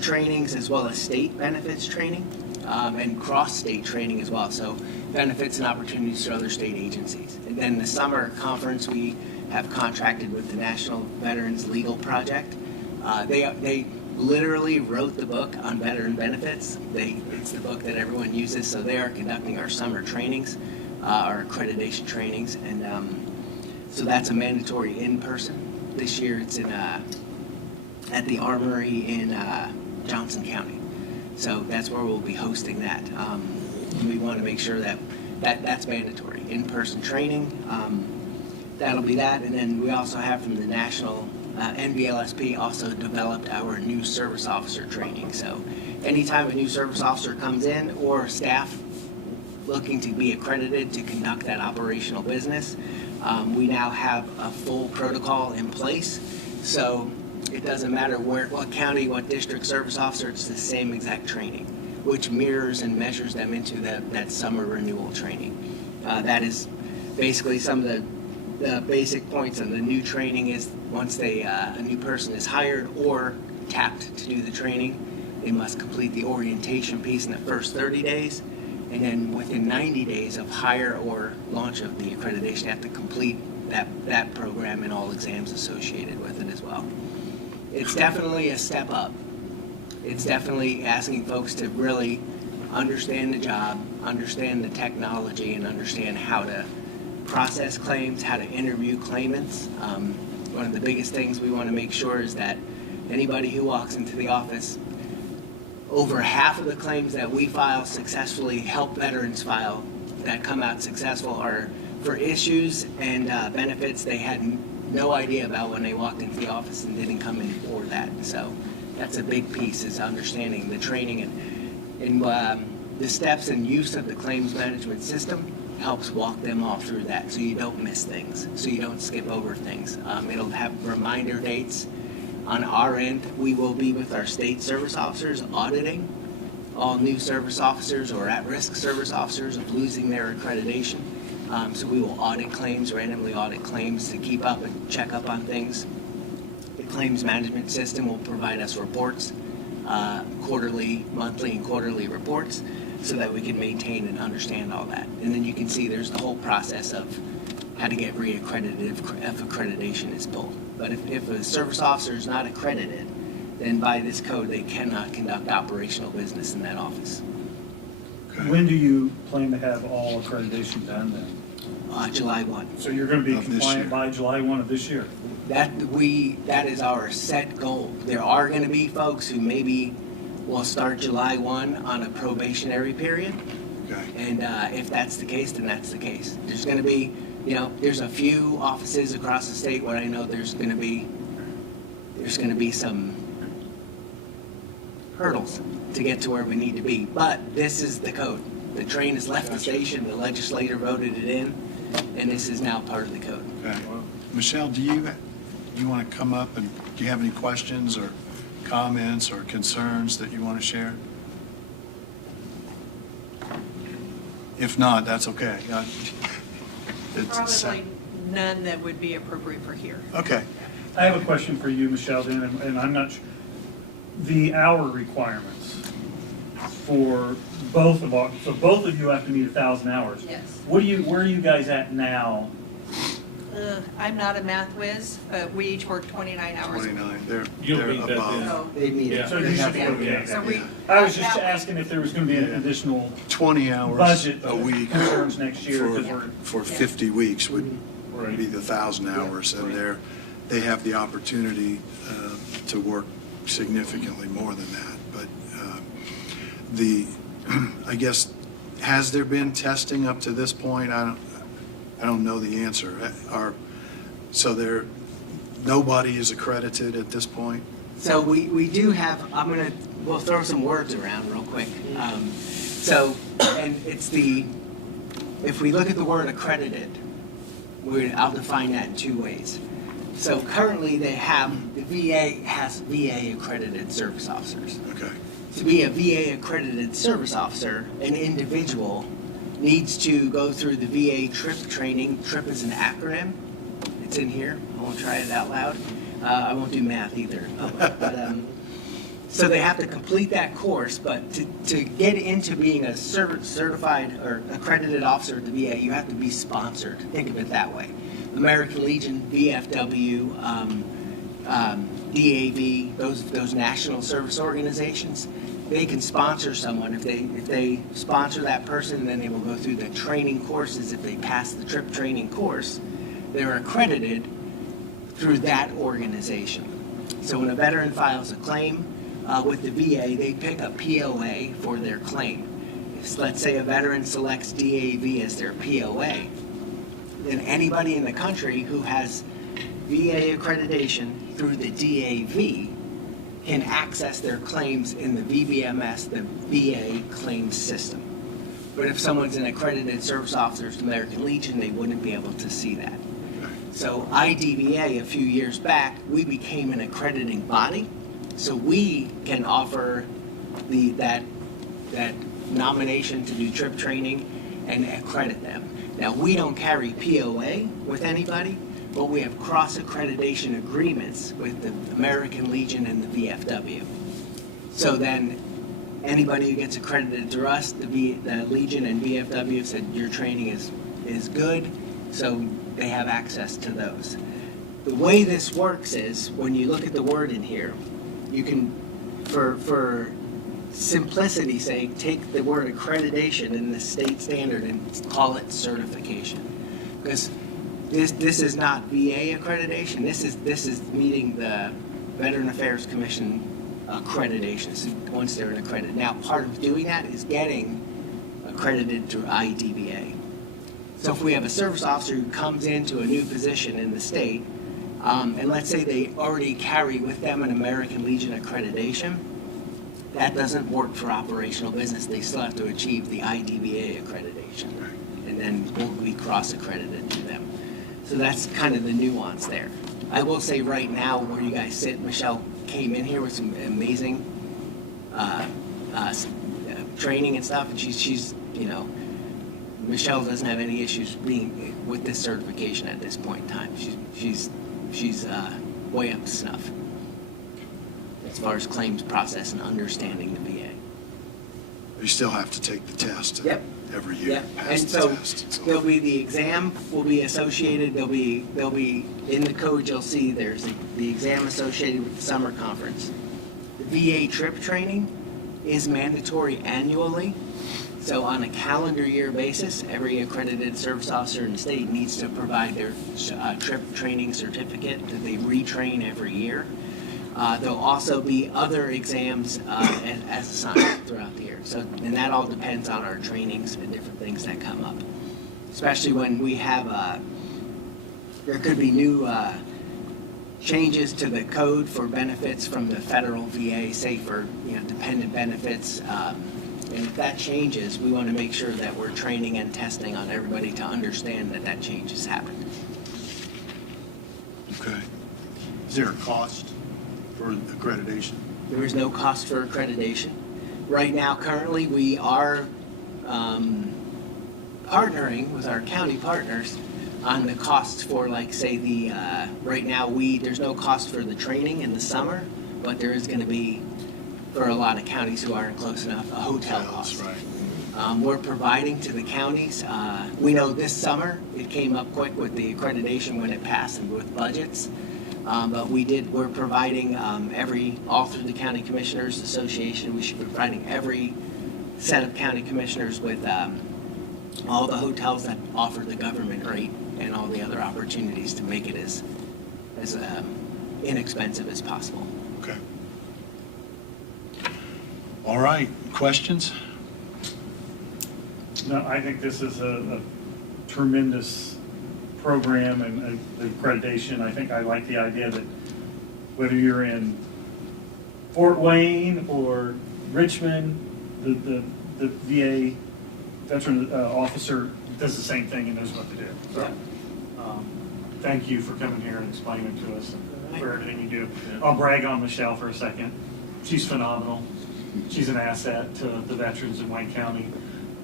trainings as well as state benefits training and cross-state training as well, so benefits and opportunities to other state agencies. And then the summer conference, we have contracted with the National Veterans Legal Project. They literally wrote the book on veteran benefits. It's the book that everyone uses, so they are conducting our summer trainings, our accreditation trainings, and so that's a mandatory in-person. This year it's in at the Armory in Johnson County. So that's where we'll be hosting that. And we want to make sure that's mandatory. In-person training, that'll be that. And then we also have from the National NVLSP also developed our new service officer training. So anytime a new service officer comes in or staff looking to be accredited to conduct that operational business, we now have a full protocol in place. So it doesn't matter what county, what district service officer, it's the same exact training, which mirrors and measures them into that summer renewal training. That is basically some of the basic points of the new training is once a new person is hired or tapped to do the training, they must complete the orientation piece in the first 30 days. And then within 90 days of hire or launch of the accreditation, they have to complete that program and all exams associated with it as well. It's definitely a step up. It's definitely asking folks to really understand the job, understand the technology, and understand how to process claims, how to interview claimants. One of the biggest things we want to make sure is that anybody who walks into the office, over half of the claims that we file successfully, help veterans file, that come out successful are for issues and benefits they had no idea about when they walked into the office and didn't come in for that. So that's a big piece, is understanding the training and the steps and use of the claims management system helps walk them all through that so you don't miss things, so you don't skip over things. It'll have reminder dates. On our end, we will be with our state service officers auditing all new service officers or at-risk service officers of losing their accreditation. So we will audit claims, randomly audit claims to keep up and check up on things. The claims management system will provide us reports, quarterly, monthly, and quarterly reports, so that we can maintain and understand all that. And then you can see there's the whole process of how to get reaccredited if accreditation is pulled. But if a service officer is not accredited, then by this code, they cannot conduct operational business in that office. When do you plan to have all accreditation done then? July 1. So you're going to be Of this compliant year. by July 1 of this year? That is our set goal. There are going to be folks who maybe will start July 1 on a probationary period. Okay. And if that's the case, then that's the case. There's going to be, there's a few offices across the state where I know there's going to be some hurdles to get to where we need to be. But this is the code. The train has left the station, the legislator voted it in, and this is now part of the code. Okay. Michelle, do you want to come up, and do you have any questions or comments or concerns that you want to share? If not, that's okay. Probably none that would be appropriate for here. Okay. I have a question for you, Michelle, then, and I'm not sure. The hour requirements for both of us, so both of you have to meet 1,000 hours. Yes. Where are you guys at now? I'm not a math whiz, but we each work 29 hours. 29, they're You'll meet that above. then. So, They meet it. So you should be okay. So we- I was just asking if there was going to be an additional 20 hours budget a week concerns next year, because we're. for 50 weeks would Right. be the 1,000 hours, and they have the opportunity to work significantly more than that. But I guess, has there been testing up to this point? I don't know the answer. So nobody is accredited at this point? So we do have, we'll throw some words around real quick. And it's if we look at the word accredited, I'll define that in two ways. So currently the VA has VA accredited service officers. Okay. To be a VA accredited service officer, an individual needs to go through the VA TRIP training. TRIP is an acronym. It's in here. I won't try it out loud. I won't do math either. So they have to complete that course, but to get into being a certified or accredited officer at the VA, you have to be sponsored. Think of it that way. American Legion, VFW, DAV, those national service organizations, they can sponsor someone. If they sponsor that person, then they will go through the training courses. If they pass the TRIP training course, they're accredited through that organization. So when a veteran files a claim with the VA, they pick a POA for their claim. Let's say a veteran selects DAV as their POA, then anybody in the country who has VA accreditation through the DAV can access their claims in the VBMS, the VA claims system. But if someone's an accredited service officer to American Legion, they wouldn't be able to see that. So IDVA, a few years back, we became an accrediting body, so we can offer that nomination to do TRIP training and accredit them. Now, we don't carry POA with anybody, but we have cross-accreditation agreements with the American Legion and the VFW. So then, anybody who gets accredited through us, the Legion and VFW said your training is good, so they have access to those. The way this works is, when you look at the word in here, you can, for simplicity's sake, take the word accreditation in the state standard and call it certification. Because this is not VA accreditation. This is meeting the Veteran Affairs Commission accreditations once they're accredited. Now, part of doing that is getting accredited through IDVA. So if we have a service officer who comes into a new position in the state, and let's say they already carry with them an American Legion accreditation, that doesn't work for operational business. They still have to achieve the IDVA accreditation, and then we'll be cross-accredited to them. So that's kind of the nuance there. I will say right now, where you guys sit, Michelle came in here with some amazing training and stuff, and she's you know, Michelle doesn't have any issues being with this certification at this point in time. She's way up to snuff as far as claims process and understanding the VA. You still have to take the test. Yep. Every year. Yep. Pass And the so test. there'll be the exam will be associated. There'll be in the code you'll see there's the exam associated with the summer conference. The VA trip training is mandatory annually. So on a calendar year basis, every accredited service officer in the state needs to provide their trip training certificate that they retrain every year. There'll also be other exams as assigned throughout the year. So, and that all depends on our trainings and different things that come up. Especially when we have, there could be new changes to the code for benefits from the federal VA, say for dependent benefits. And if that changes, we want to make sure that we're training and testing on everybody to understand that that change has happened. Okay. Is there a cost for accreditation? There is no cost for accreditation. Right now, currently, we are partnering with our county partners on the costs for, like, say, right now, there's no cost for the training in the summer, but there is going to be, for a lot of counties who aren't close enough, a hotel cost. Right. We're providing to the counties. We know this summer, it came up quick with the accreditation when it passed and with budgets. But we're providing all through the County Commissioners Association, we should be providing every set of county commissioners with all the hotels that offer the government rate and all the other opportunities to make it as inexpensive as possible. Okay. All right. Questions? No, I think this is a tremendous program and the accreditation. I think I like the idea that whether you're in Fort Wayne or Richmond, the VA veteran officer does the same thing and knows what to do. So, thank you for coming here and explaining to us for everything you do. I'll brag on Michelle for a second. She's phenomenal. She's an asset to the veterans in Wayne County.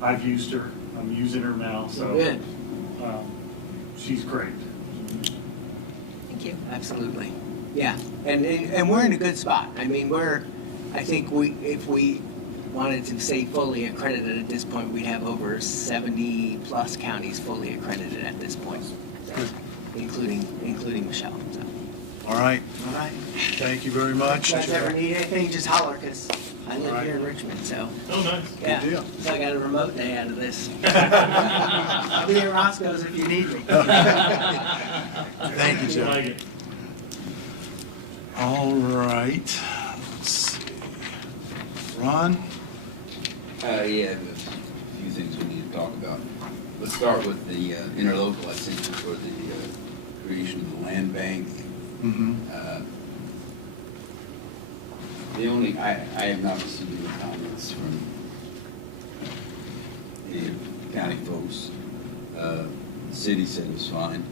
I've used her. I'm using her now. So good. She's great. Thank you. Absolutely. Yeah, and we're in a good spot. I mean, I think if we wanted to say fully accredited at this point, we'd have over 70 plus counties fully accredited at this point, including Michelle. So. All right. All right. Thank you very much. If you guys ever need anything, just holler, because I live All right. here in Richmond, so. Oh, nice. Yeah. Good deal. So I got a remote day out of this. I'll be at Roscoe's if you need me. Thank you, Joe. Like it. All right. Let's see. Ron? Yeah, there's a few things we need to talk about. Let's start with the interlocal I sent you for the creation of the land bank. Mm-hmm. I have not received any comments from the county folks. The city said it was fine.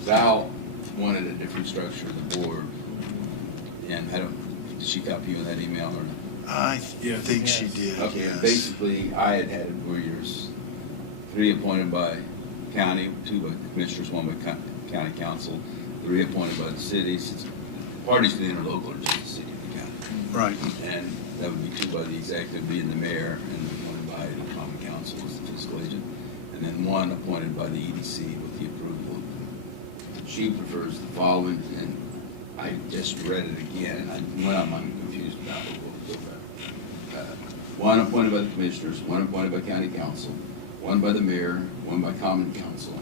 Val wanted a different structure of the board, and did she copy you in that email or not? I think she did. Okay, yes. basically, I had it where there's 3 appointed by county, 2 by commissioners, 1 by county council, 3 appointed by the city. Since parties to the interlocal are just the city and the county. Right. And that would be 2 by the executive, being the mayor, and 1 by the common council as the fiscal agent, and then 1 appointed by the EDC with the approval. She prefers the following, and I just read it again, and I'm confused about it. We'll go back. 1 appointed by the commissioners, 1 appointed by county council, 1 by the mayor, 1 by common council,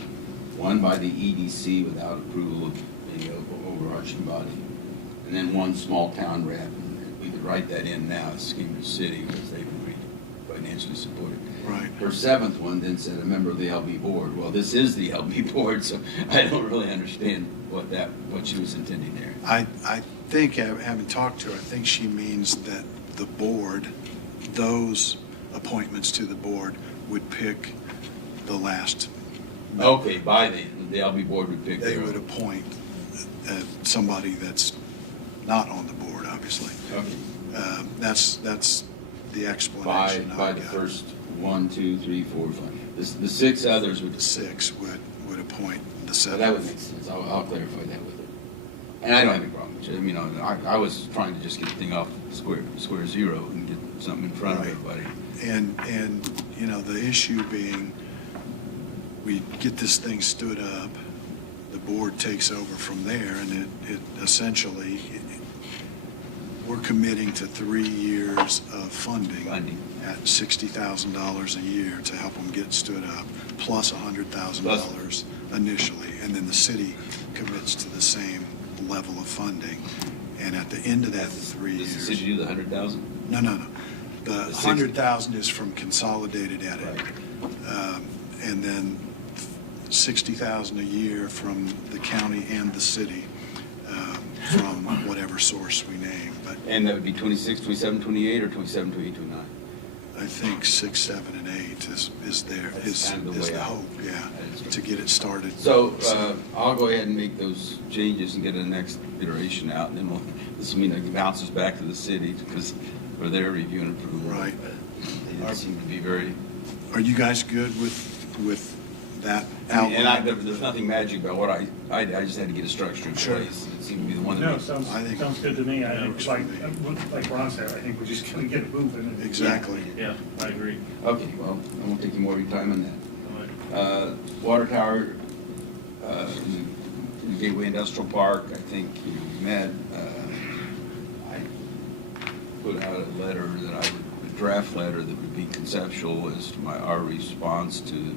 1 by the EDC without approval of any overarching body, and then 1 small town rep. And we could write that in now as Cambridge City because they've agreed to financially support it. Right. Her 7th one then said a member of the LB board. Well, this is the LB board, so I don't really understand what she was intending there. I think, having talked to her, I think she means that the board, those appointments to the board, would pick the last. Okay, by the LB board would pick. They would appoint somebody that's not on the board, obviously. Okay. That's the explanation by I the got. first 1, 2, 3, 4, 5. The 6 others would. The 6 would appoint the So 7th. that would make sense. I'll clarify that with her. And I don't have any problem with it. I mean, I was trying to just get the thing off square zero and get something in front of Right. everybody. And, you know, the issue being, we get this thing stood up, the board takes over from there, and it essentially, we're committing to 3 years of funding at $60,000 a year to help them get stood up, plus $100,000 initially, and then the city commits to the same level of funding. And at the end of that 3 years. Does the city do the 100,000? No. The 100,000 is from consolidated edit. And then 60,000 a year from the county and the city, from whatever source we name. But And that would be 26, 27, 28, or 27, 28, 29? I think 6, 7, and 8 is there, is kind of the is way the out. hope, yeah, to get it started. So I'll go ahead and make those changes and get the next iteration out, and then this will mean it bounces back to the city because for their review and approval. Right. They didn't seem to be very. Are you guys good with that And outline? there's nothing magic about what I just had to get a structure in Sure. place. It seemed to be the one that. No, made- sounds good to me. I think, like Ron said, I think we're just gonna get it moving. Exactly. Yeah, I agree. Okay, well, I won't take any more of your time on that. Water tower, in the Gateway Industrial Park, I think you met. I put out a letter a draft letter that would be conceptual as to our response through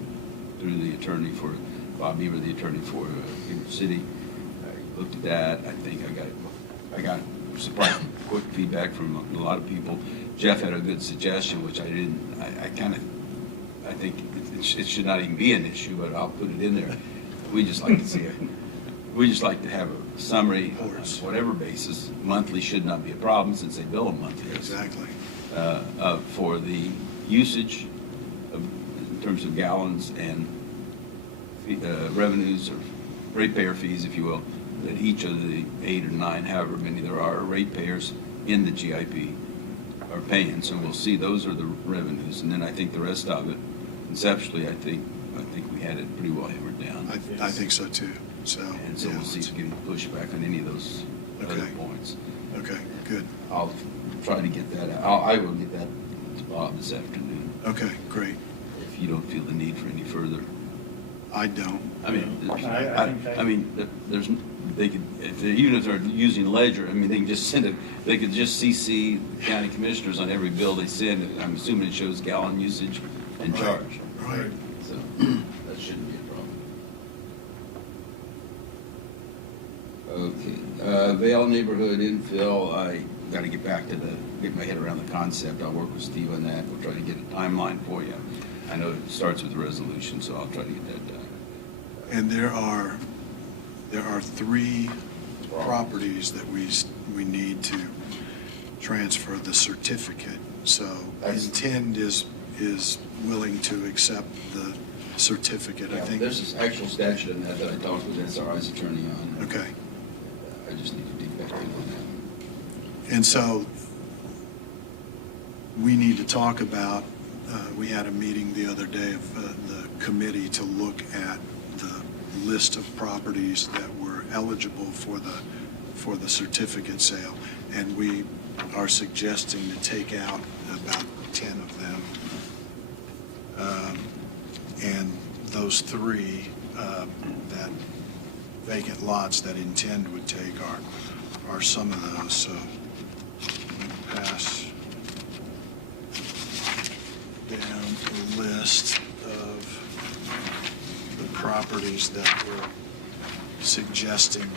the attorney for, Bob Beaver, the attorney for Cambridge City. I looked at that. I think I got surprised quick feedback from a lot of people. Jeff had a good suggestion, which I didn't, I think it should not even be an issue, but I'll put it in there. We just like to see it. We just like to have a summary, on whatever basis. Monthly should not be a problem since they bill them monthly. Exactly. For the usage in terms of gallons and revenues or ratepayer fees, if you will, that each of the 8 or 9, however many there are, ratepayers in the GIP are paying. So we'll see those are the revenues, and then I think the rest of it, conceptually, I think we had it pretty well hammered down. I think so too. So. And so yeah, we'll see if we can push back on any of those other Okay. points. Okay, good. I'll try to get that out. I will get that to Bob this afternoon. Okay, great. If you don't feel the need for any further. I don't. I mean, I there's, they could, even if they're using Ledger, I mean, they can just send it, they could just CC the county commissioners on every bill they send. I'm assuming it shows gallon usage and Right, charge. right. So that shouldn't be a problem. Okay, Vale neighborhood infill, I got to get my head around the concept. I'll work with Steve on that. We'll try to get a timeline for you. I know it starts with the resolution, so I'll try to get that done. And there are 3 properties that we need to transfer the certificate. So Intend is willing to accept the certificate, I think. There's this actual statute in that I talked with SRI's attorney on. Okay. I just need to dig back in on that. And so we need to talk about, we had a meeting the other day of the committee to look at the list of properties that were eligible for the certificate sale. And we are suggesting to take out about 10 of them. And those 3 that vacant lots that Intend would take are some of those. So pass down a list of the properties that we're suggesting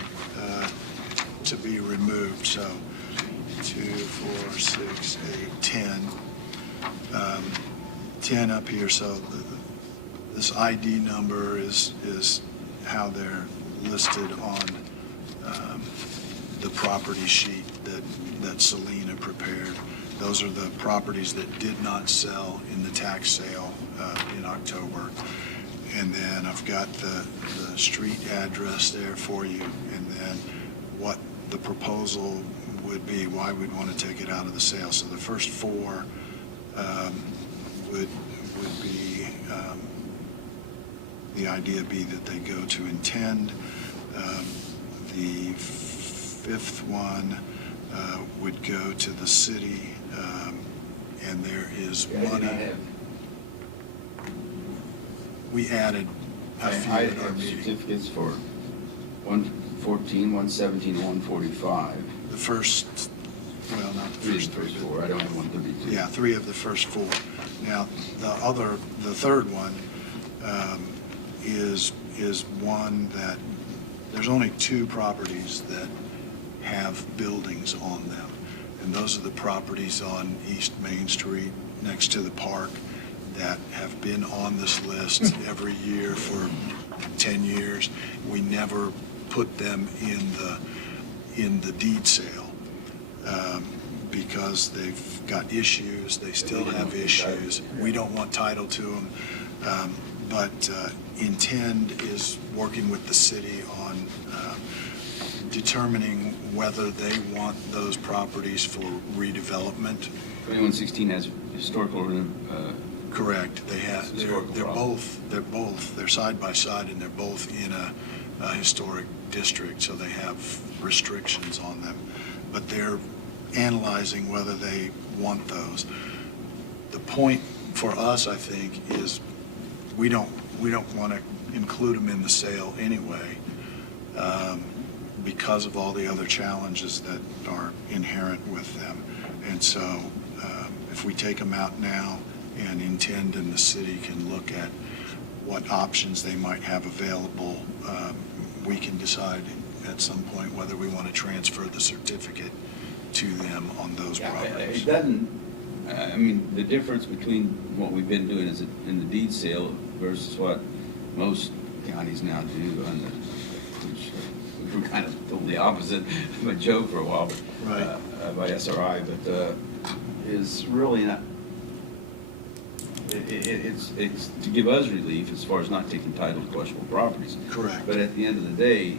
to be removed. So 2, 4, 6, 8, 10. 10 up here. So this ID number is how they're listed on the property sheet that Selena prepared. Those are the properties that did not sell in the tax sale in October. And then I've got the street address there for you, and then what the proposal would be, why we'd want to take it out of the sale. So the first 4 would be, the idea be that they go to Intend. The fifth one would go to the city, and there is money. We added a few I at our have meeting. certificates for 114, 117, 145. The first, well, not the Three of first the first three. four, I don't have 132. Yeah, 3 of the first 4. Now, the third one is one that, there's only 2 properties that have buildings on them. And those are the properties on East Main Street next to the park that have been on this list every year for 10 years. We never put them in the deed sale because they've got issues, they still have issues. We don't want title to them. But Intend is working with the city on determining whether they want those properties for redevelopment. 2116 has historical. Correct. They have. They're side by side, and they're both in a historic district, so they have restrictions on them. But they're analyzing whether they want those. The point for us, I think, is we don't want to include them in the sale anyway, because of all the other challenges that are inherent with them. And so if we take them out now, and Intend and the city can look at what options they might have available, we can decide at some point whether we want to transfer the certificate to them on those properties. It doesn't, I mean, the difference between what we've been doing is in the deed sale versus what most counties now do, which were kind of totally opposite of a joke for a while, but, by SRI, but is really not. It's to give us relief as far as not taking title to questionable properties. Correct. But at the end of the day,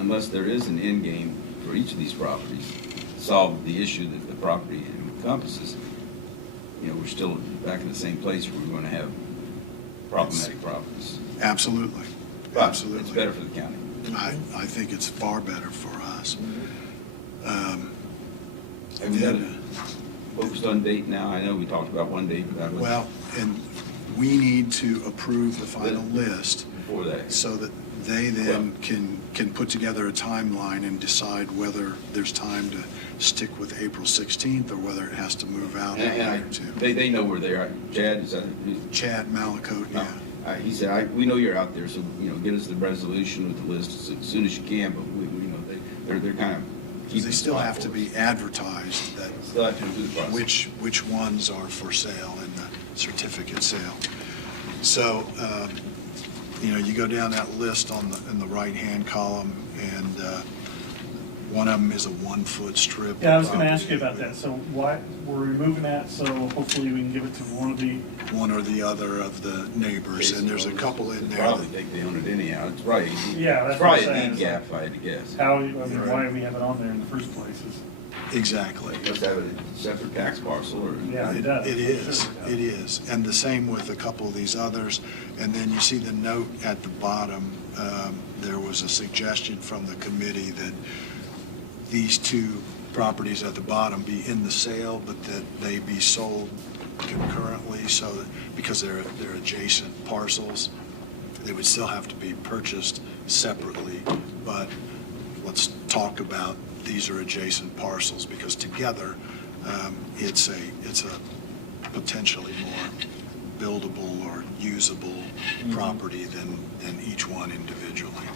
unless there is an end game for each of these properties, solve the issue that the property encompasses, we're still back in the same place where we're going to have problematic properties. Absolutely. But Absolutely. it's better for the county. I think it's far better for us. Have we got it focused on date now? I know we talked about one date, but that was. Well, and we need to approve the final list before that, so that they then can put together a timeline and decide whether there's time to stick with April 16th or whether it has to move out a year or 2. They know where they are. Chad, is that? Chad Malacote, yeah. He said, we know you're out there, so, get us the resolution with the list as soon as you can, but they're kind of. Because they still have to be advertised that Still have to do the process. which ones are for sale in the certificate sale. So, you go down that list in the right-hand column, and one of them is a 1-foot strip. Yeah, I was going to ask you about that. So why, we're removing that, so hopefully we can give it to one or the other of the neighbors, and there's a couple in there. Probably think they own it anyhow. It's right. Yeah, that's it's probably what I'm a saying. deed gap, if I had to guess. Why do we have it on there in the first place? Exactly. It must have a separate tax parcel, or. Yeah, it does. It is, it is. And the same with a couple of these others. And then you see the note at the bottom. There was a suggestion from the committee that these 2 properties at the bottom be in the sale, but that they be sold concurrently, so that, because they're adjacent parcels, they would still have to be purchased separately. But let's talk about these are adjacent parcels, because together it's a potentially more buildable or usable property than each one individually.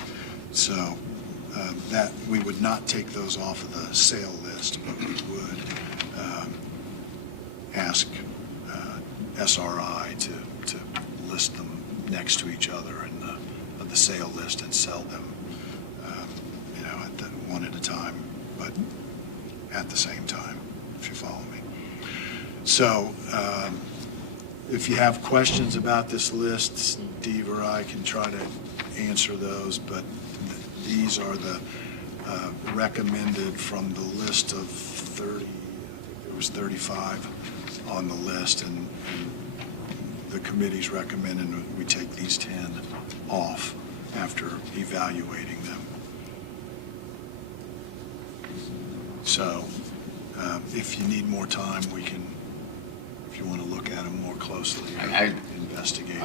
So that we would not take those off of the sale list, but we would ask SRI to list them next to each other in the sale list and sell them, one at a time, but at the same time, if you follow me. So if you have questions about this list, Steve or I can try to answer those, but these are the recommended from the list of 30, I think there was 35 on the list, and the committee's recommending we take these 10 off after evaluating them. So if you need more time, we can, if you want to look at them more closely, investigate.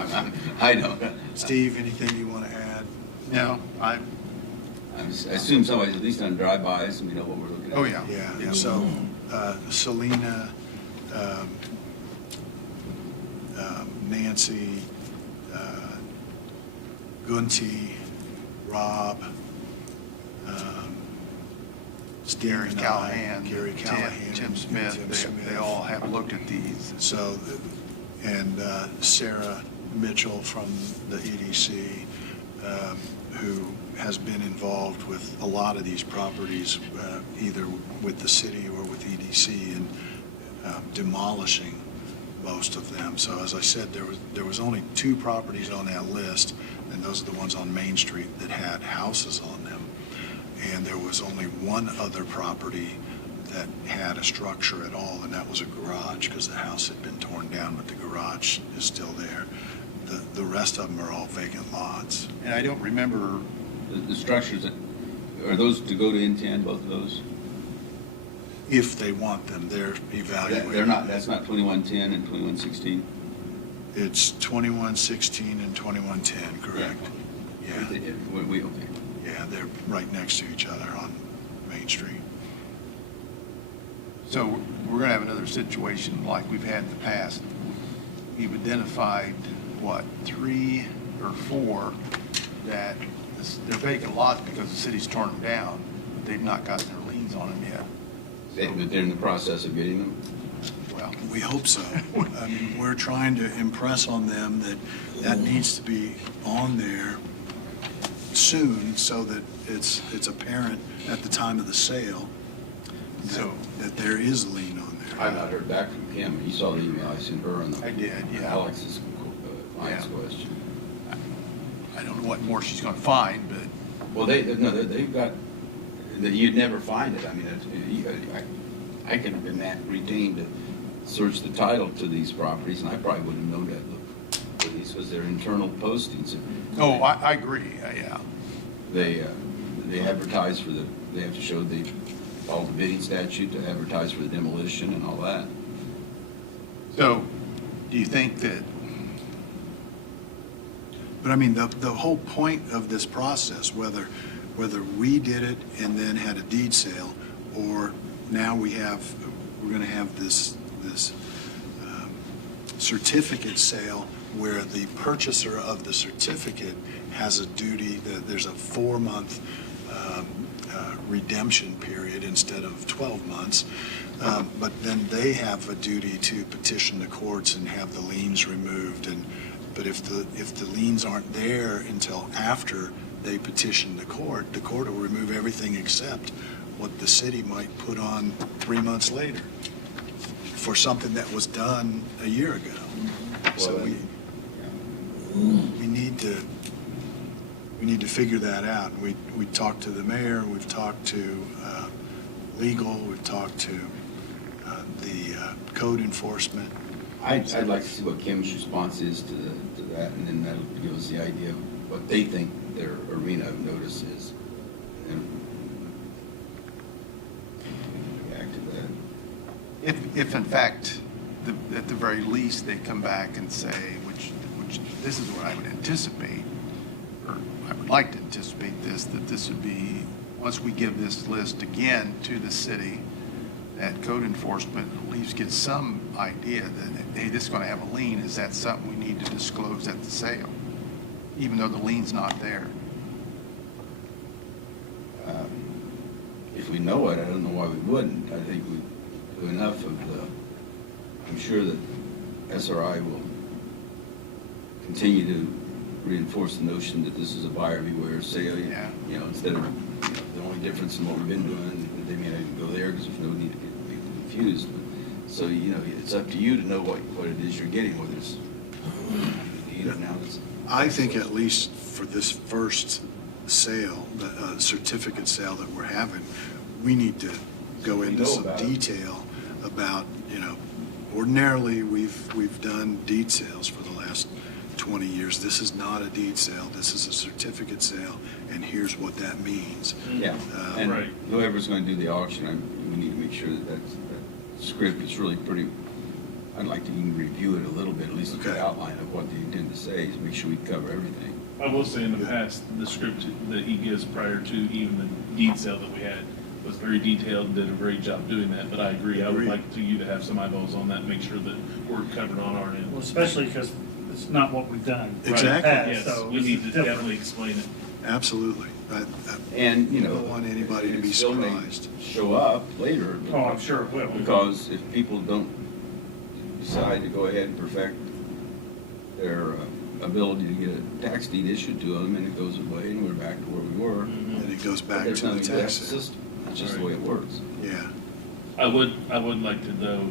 I don't. Steve, anything you want to add? No, I assume somebody, at least on drive-bys, we know what we're looking at. Oh, yeah. Yeah, so Selena, Nancy, Gunty, Rob, Gary Steve and I, Callahan, Gary Callahan, Tim and Smith, Tim they Smith. all have looked at these. So, and Sarah Mitchell from the EDC, who has been involved with a lot of these properties, either with the city or with EDC, and demolishing most of them. So as I said, there was only 2 properties on that list, and those are the ones on Main Street that had houses on them. And there was only one other property that had a structure at all, and that was a garage, because the house had been torn down, but the garage is still there. The rest of them are all vacant lots. And I don't remember. The structures, are those to go to N10, both of those? If they want them, they're evaluated. They're not, that's not 2110 and 2116? It's 2116 and 2110, correct? Yeah. Okay. Yeah, they're right next to each other on Main Street. So we're going to have another situation like we've had in the past. We've identified, 3 or 4 that they're vacant lots because the city's torn them down. They've not gotten their liens on them yet. But they're in the process of getting them? Well, we hope so. I mean, we're trying to impress on them that needs to be on there soon, so that it's apparent at the time of the sale that there is a lien on there. I've not heard back from Kim. You saw the email I sent her on the. I did, yeah. Alex's lines question. I don't know what more she's going to find, but. Well, they've got, you'd never find it. I mean, I could have been retained to search the title to these properties, and I probably wouldn't have known that. These was their internal postings. Oh, I agree, yeah. They advertise for they have to show all the bidding statute to advertise for the demolition and all that. So, do you think that? But I mean, the whole point of this process, whether we did it and then had a deed sale, or now we're going to have this certificate sale where the purchaser of the certificate has a duty, that there's a 4-month redemption period instead of 12 months. But then they have a duty to petition the courts and have the liens removed. But if the liens aren't there until after they petition the court will remove everything except what the city might put on 3 months later for something that was done a year ago. So we need to figure that out. We talked to the mayor, we've talked to legal, we've talked to the code enforcement. I'd like to see what Kim's response is to that, and then that'll give us the idea of what they think their arena of notice is. And react to that. If in fact, at the very least, they come back and say, which this is what I would anticipate, or I would like to anticipate that this would be, once we give this list again to the city, that code enforcement at least gets some idea that, hey, this is going to have a lien. Is that something we need to disclose at the sale, even though the lien's not there? If we know it, I don't know why we wouldn't. I think we do enough of I'm sure that SRI will continue to reinforce the notion that this is a buyer beware sale. Yeah. You know, instead of the only difference in what we've been doing, they may not even go there because there's no need to get people confused. But, so, you know, it's up to you to know what it is you're getting, whether it's now it's. I think at least for this first sale, the certificate sale that we're having, we need to go into some detail about, Ordinarily, we've done deed sales for the last 20 years. This is not a deed sale, this is a certificate sale, and here's what that means. Yeah, and Right. whoever's going to do the auction, we need to make sure that that script is really pretty, I'd like to even review it a little bit, at least a good Okay. outline of what they intend to say, to make sure we cover everything. I will say in the past, the script that he gives prior to even the deed sale that we had was very detailed, did a great job doing that, but I agree, I would Agreed. like you to have some eyeballs on that, make sure that we're covered on our end. Well, especially because it's not what we've done. in the Exactly. past, Yes, so we this need is to different. definitely explain it. Absolutely. I And, you know. don't want anybody to it be still may surprised. Show up later. Oh, I'm sure it will. Because if people don't decide to go ahead and perfect their ability to get a tax deed issued to them, and it goes away, and we're back to where we were. And it goes But back there's to the nothing to that tax sale. system. It's just the way it works. Yeah. I would like to though,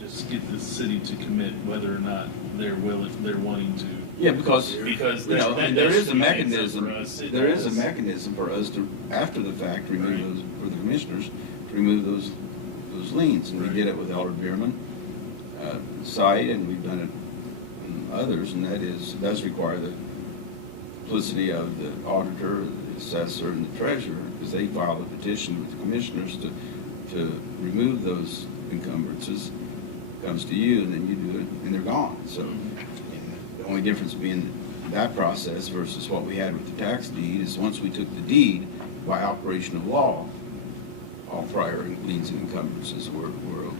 just get the city to commit whether or not they're wanting to. Yeah, because, Because you know, that- and there that is a should be an answer mechanism, for us. It there is a does. mechanism for us to, after the fact, remove Right. those, for the commissioners, to remove those liens. And we Right. did it with Elder Bierman site, and we've done it in others, and that is, does require the publicity of the auditor, the assessor, and the treasurer, because they filed a petition with the commissioners to remove those encumbrances. Comes to you, and then you do it, and they're gone. So the only difference being that process versus what we had with the tax deed is once we took the deed, by operation of law, all prior liens and encumbrances were eliminated.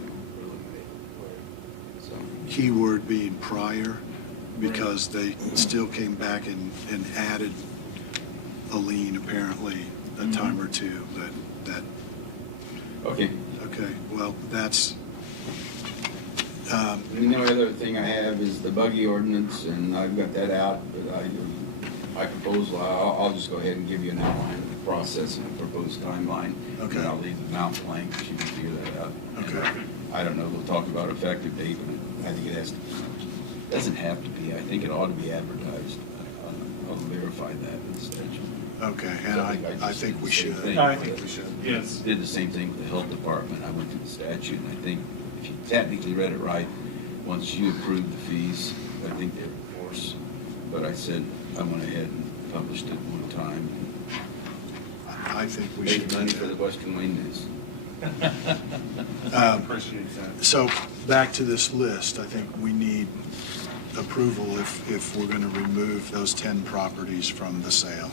So, Key word being prior, because they still came back and added a lien apparently a time or two, but that, okay. okay, well, that's, And the only other thing I have is the buggy ordinance, and I've got that out, but I propose, well, I'll just go ahead and give you an outline of the process and the proposed timeline. Okay. And I'll leave the amount blank, so you can figure that out. okay. I don't know, we'll talk about effective date, but I think it has to, doesn't have to be, I think it ought to be advertised. I'll verify that in the statute. Okay, and I think we should. I think we should. Yes. Did the same thing with the health department. I went through the statute, and I think if you technically read it right, once you approve the fees, I think they're in force. But I said, I went ahead and published it one time. I think we Made should. money for the Western Wayne News. Appreciate that. So, back to this list, I think we need approval if we're going to remove those 10 properties from the sale.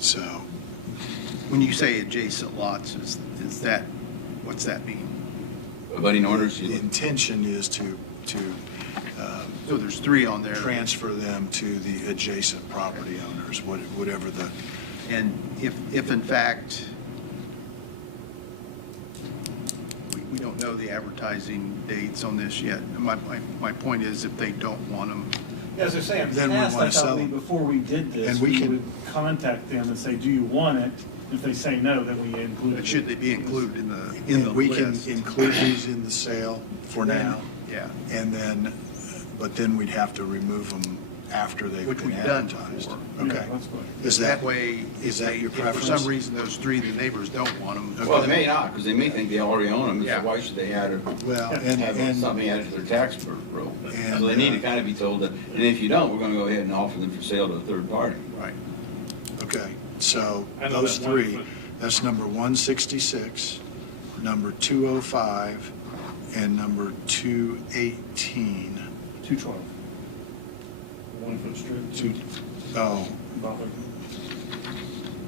So, When you say adjacent lots, is that, what's that mean? Abutting orders, the intention is to So there's 3 on there. transfer them to the adjacent property owners, whatever the, And if in fact, we don't know the advertising dates on this yet. My point is, if they don't want them, As I say, in the Then we past, wanna I sell thought them. before we did this, And we we can- would contact them and say, do you want it? If they say no, then we include it. should they be included in the we can list? include these in the sale for now, Yeah, and then, but then we'd have to remove them after they've which been we've done advertised. before. Okay. Yeah, that's fine. Is That that, way, is that your if for preference? some reason those 3, the neighbors don't want them. well, they may not, because they may think they already own them, Yeah. so why should they add Well, have and, something added to their tax roll? And, So they need to kind of be told that, and if you don't, we're going to go ahead and offer them for sale to a third party. Right. okay, so I know those that one 3, foot. that's number 166, number 205, and number 218. 212. 1 foot strip. Oh, Butler.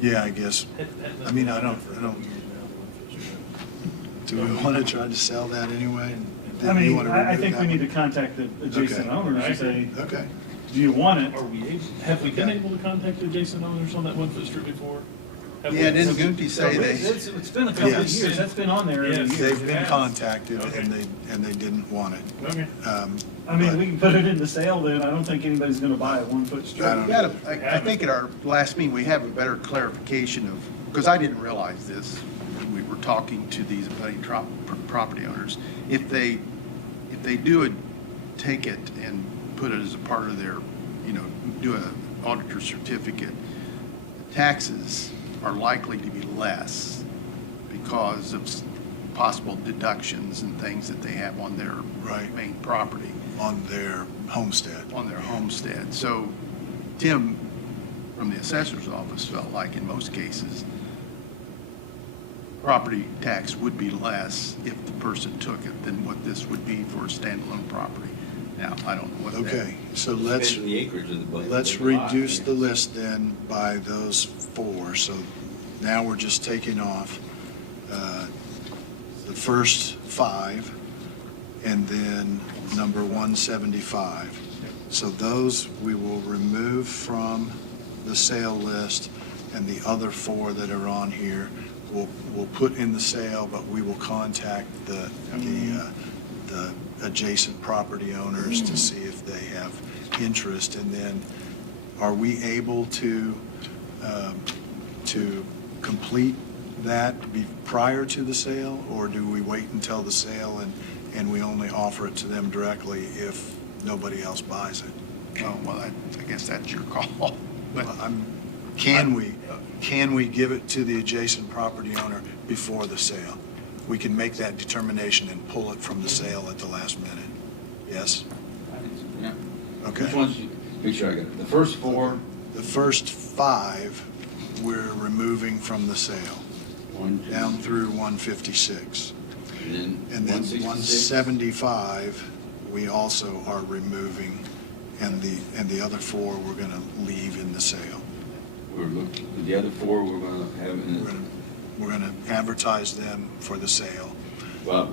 yeah, I guess, I mean, I don't, do we want to try to sell that anyway? I You mean, wanna I remove think that we need one? to contact the adjacent Okay. owners and say, Okay, do you want it? Are we able, have we been able to contact the adjacent owners on that 1 foot strip before? Have we- Yeah, didn't Gunty say they? It's been a couple of Yes. years, that's been on there every Yes. year. they've been has. contacted Okay. and they didn't want it. Okay. I mean, But- we can put it in the sale then, I don't think anybody's gonna buy a 1 foot strip. I don't- We gotta, I think at our last meeting, we have a better clarification of, because I didn't realize this, when we were talking to these abutting property owners. If they do take it and put it as a part of their, do an auditor certificate, taxes are likely to be less because of possible deductions and things that they have on their main property. On their homestead. On their homestead. So Tim, from the assessor's office, felt like in most cases, property tax would be less if the person took it than what this would be for a standalone property. Now, I don't know what that. Okay, so let's, Depends on the acreage of the let's reduce the list then by those 4. So now we're just taking off the first 5 and then number 175. So those we will remove from the sale list, and the other 4 that are on here we'll put in the sale, but we will contact the adjacent property owners to see if they have interest. And then are we able to complete that prior to the sale, or do we wait until the sale and we only offer it to them directly if nobody else buys it? Oh, well, I guess that's your call. But Can we give it to the adjacent property owner before the sale? We can make that determination and pull it from the sale at the last minute. Yes? Yeah. Okay. Which ones, make sure I got it. The first 4? The first 5 we're removing from the sale, 1, 2, down through 156. and And then 175, we also are removing, and the other 4 we're going to leave in the sale. The other 4 we're going to have in We're going to advertise them for the sale. well,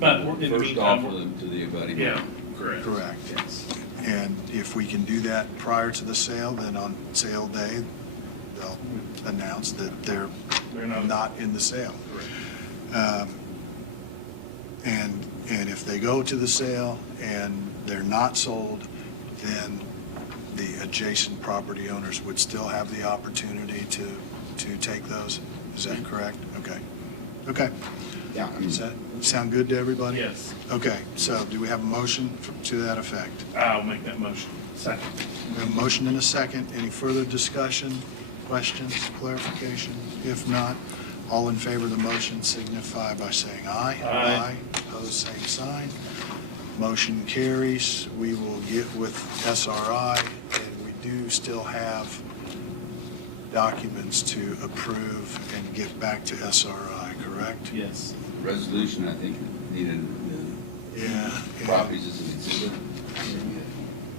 But in the first meantime, offer them to the abutting. yeah, correct. Correct. Yes. And if we can do that prior to the sale, then on sale day, they'll announce that they're not in the sale. And if they go to the sale and they're not sold, then the adjacent property owners would still have the opportunity to take those. Is that correct? Okay. Okay. Yeah. Does that sound good to everybody? Yes. Okay, so do we have a motion to that effect? I'll make that motion. Second. We have a motion and a second. Any further discussion, questions, clarification? If not, all in favor of the motion signify by saying aye. Aye. Opposed, same sign. Motion carries. We will get with SRI, and we do still have documents to approve and get back to SRI, correct? Yes. Resolution, I think, needed Yeah. the properties as an exhibit.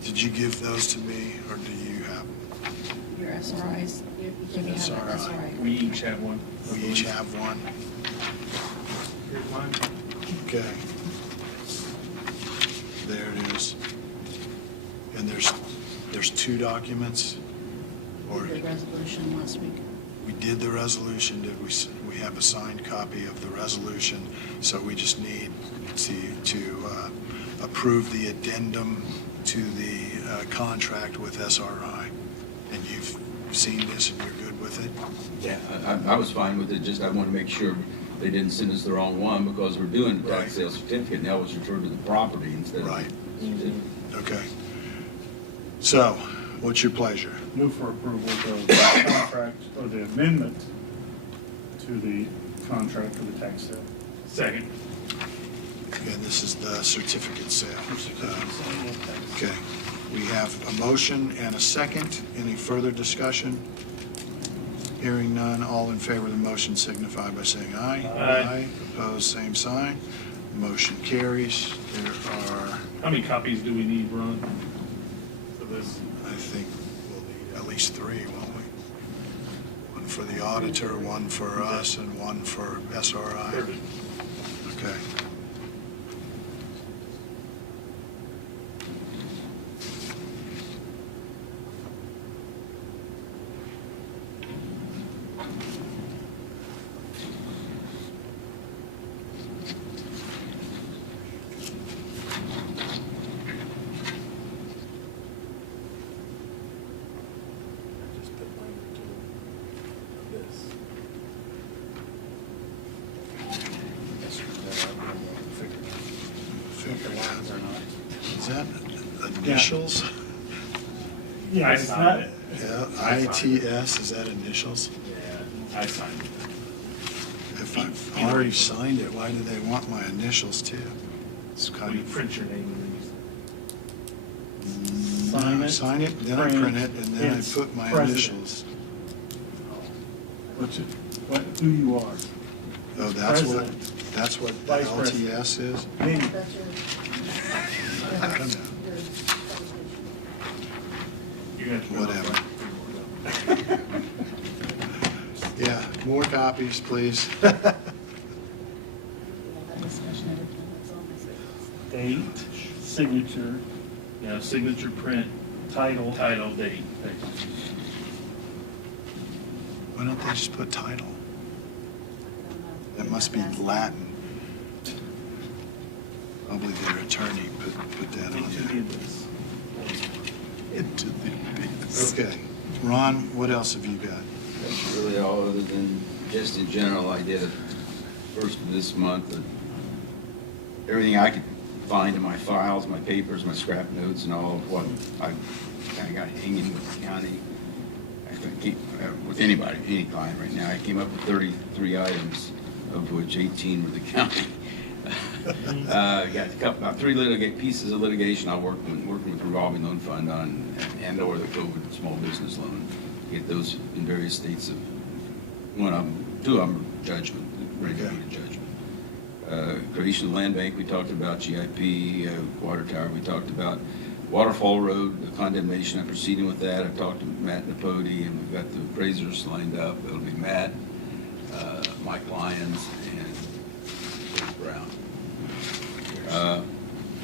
Did you give those to me, or do you have? Your SRIs, you can have SRI. an SRI. We each have one. We each have one. Here's mine. Okay. There it is. And there's 2 documents? Or The resolution last week. we did the resolution, we have a signed copy of the resolution, so we just need to approve the addendum to the contract with SRI. And you've seen this and you're good with it? Yeah, I was fine with it, just I want to make sure they didn't send us the wrong one, because we're doing the Right. tax sale certificate, now it's returned to the property instead of. Right. Okay. So, what's your pleasure? Move for approval of the contract or the amendment to the contract for the tax sale. Second. And this is the certificate sale. Okay. We have a motion and a second. Any further discussion? Hearing none, all in favor of the motion signify by saying aye. Aye. Opposed, same sign. Motion carries. There are, How many copies do we need, Ron, for this? I think we'll need at least 3, won't we? One for the auditor, one for us, and one for SRI. Perfect. Okay. Figure it out. Is that initials? Yeah, it's not, Yeah, ITS, is that initials? Yeah, I signed it. if I've already signed it, why do they want my initials too? It's When kind you of. print your name and Sign it, then I print it, and then I it's put my president. initials. Who you are. Oh, that's what the Vice president. LTS is? Me. I don't know. Whatever. Yeah, more copies, please. Date, signature, Yeah, signature, print, title. date. Why don't they just put title? That must be Latin. Probably their attorney put that on Into the there. abyss. Into the abyss. Okay. Ron, what else have you got? That's really all, other than just in general, I did it first of this month. Everything I could find in my files, my papers, my scrap notes, and all of what I kind of got hanging with the county. I could keep with anybody, any client right now. I came up with 33 items, of which 18 were the county. Got about 3 pieces of litigation I'm working with revolving loan fund on, and/or the COVID small business loan. Get those in various states of, two of them judgment, ready to be a judgment. Creation of land bank, we talked about. GIP, water tower, we talked about. Waterfall Road, the condemnation, I'm proceeding with that. I've talked to Matt Napodi, and we've got the appraisers lined up. It'll be Matt, Mike Lyons, and Chris Brown.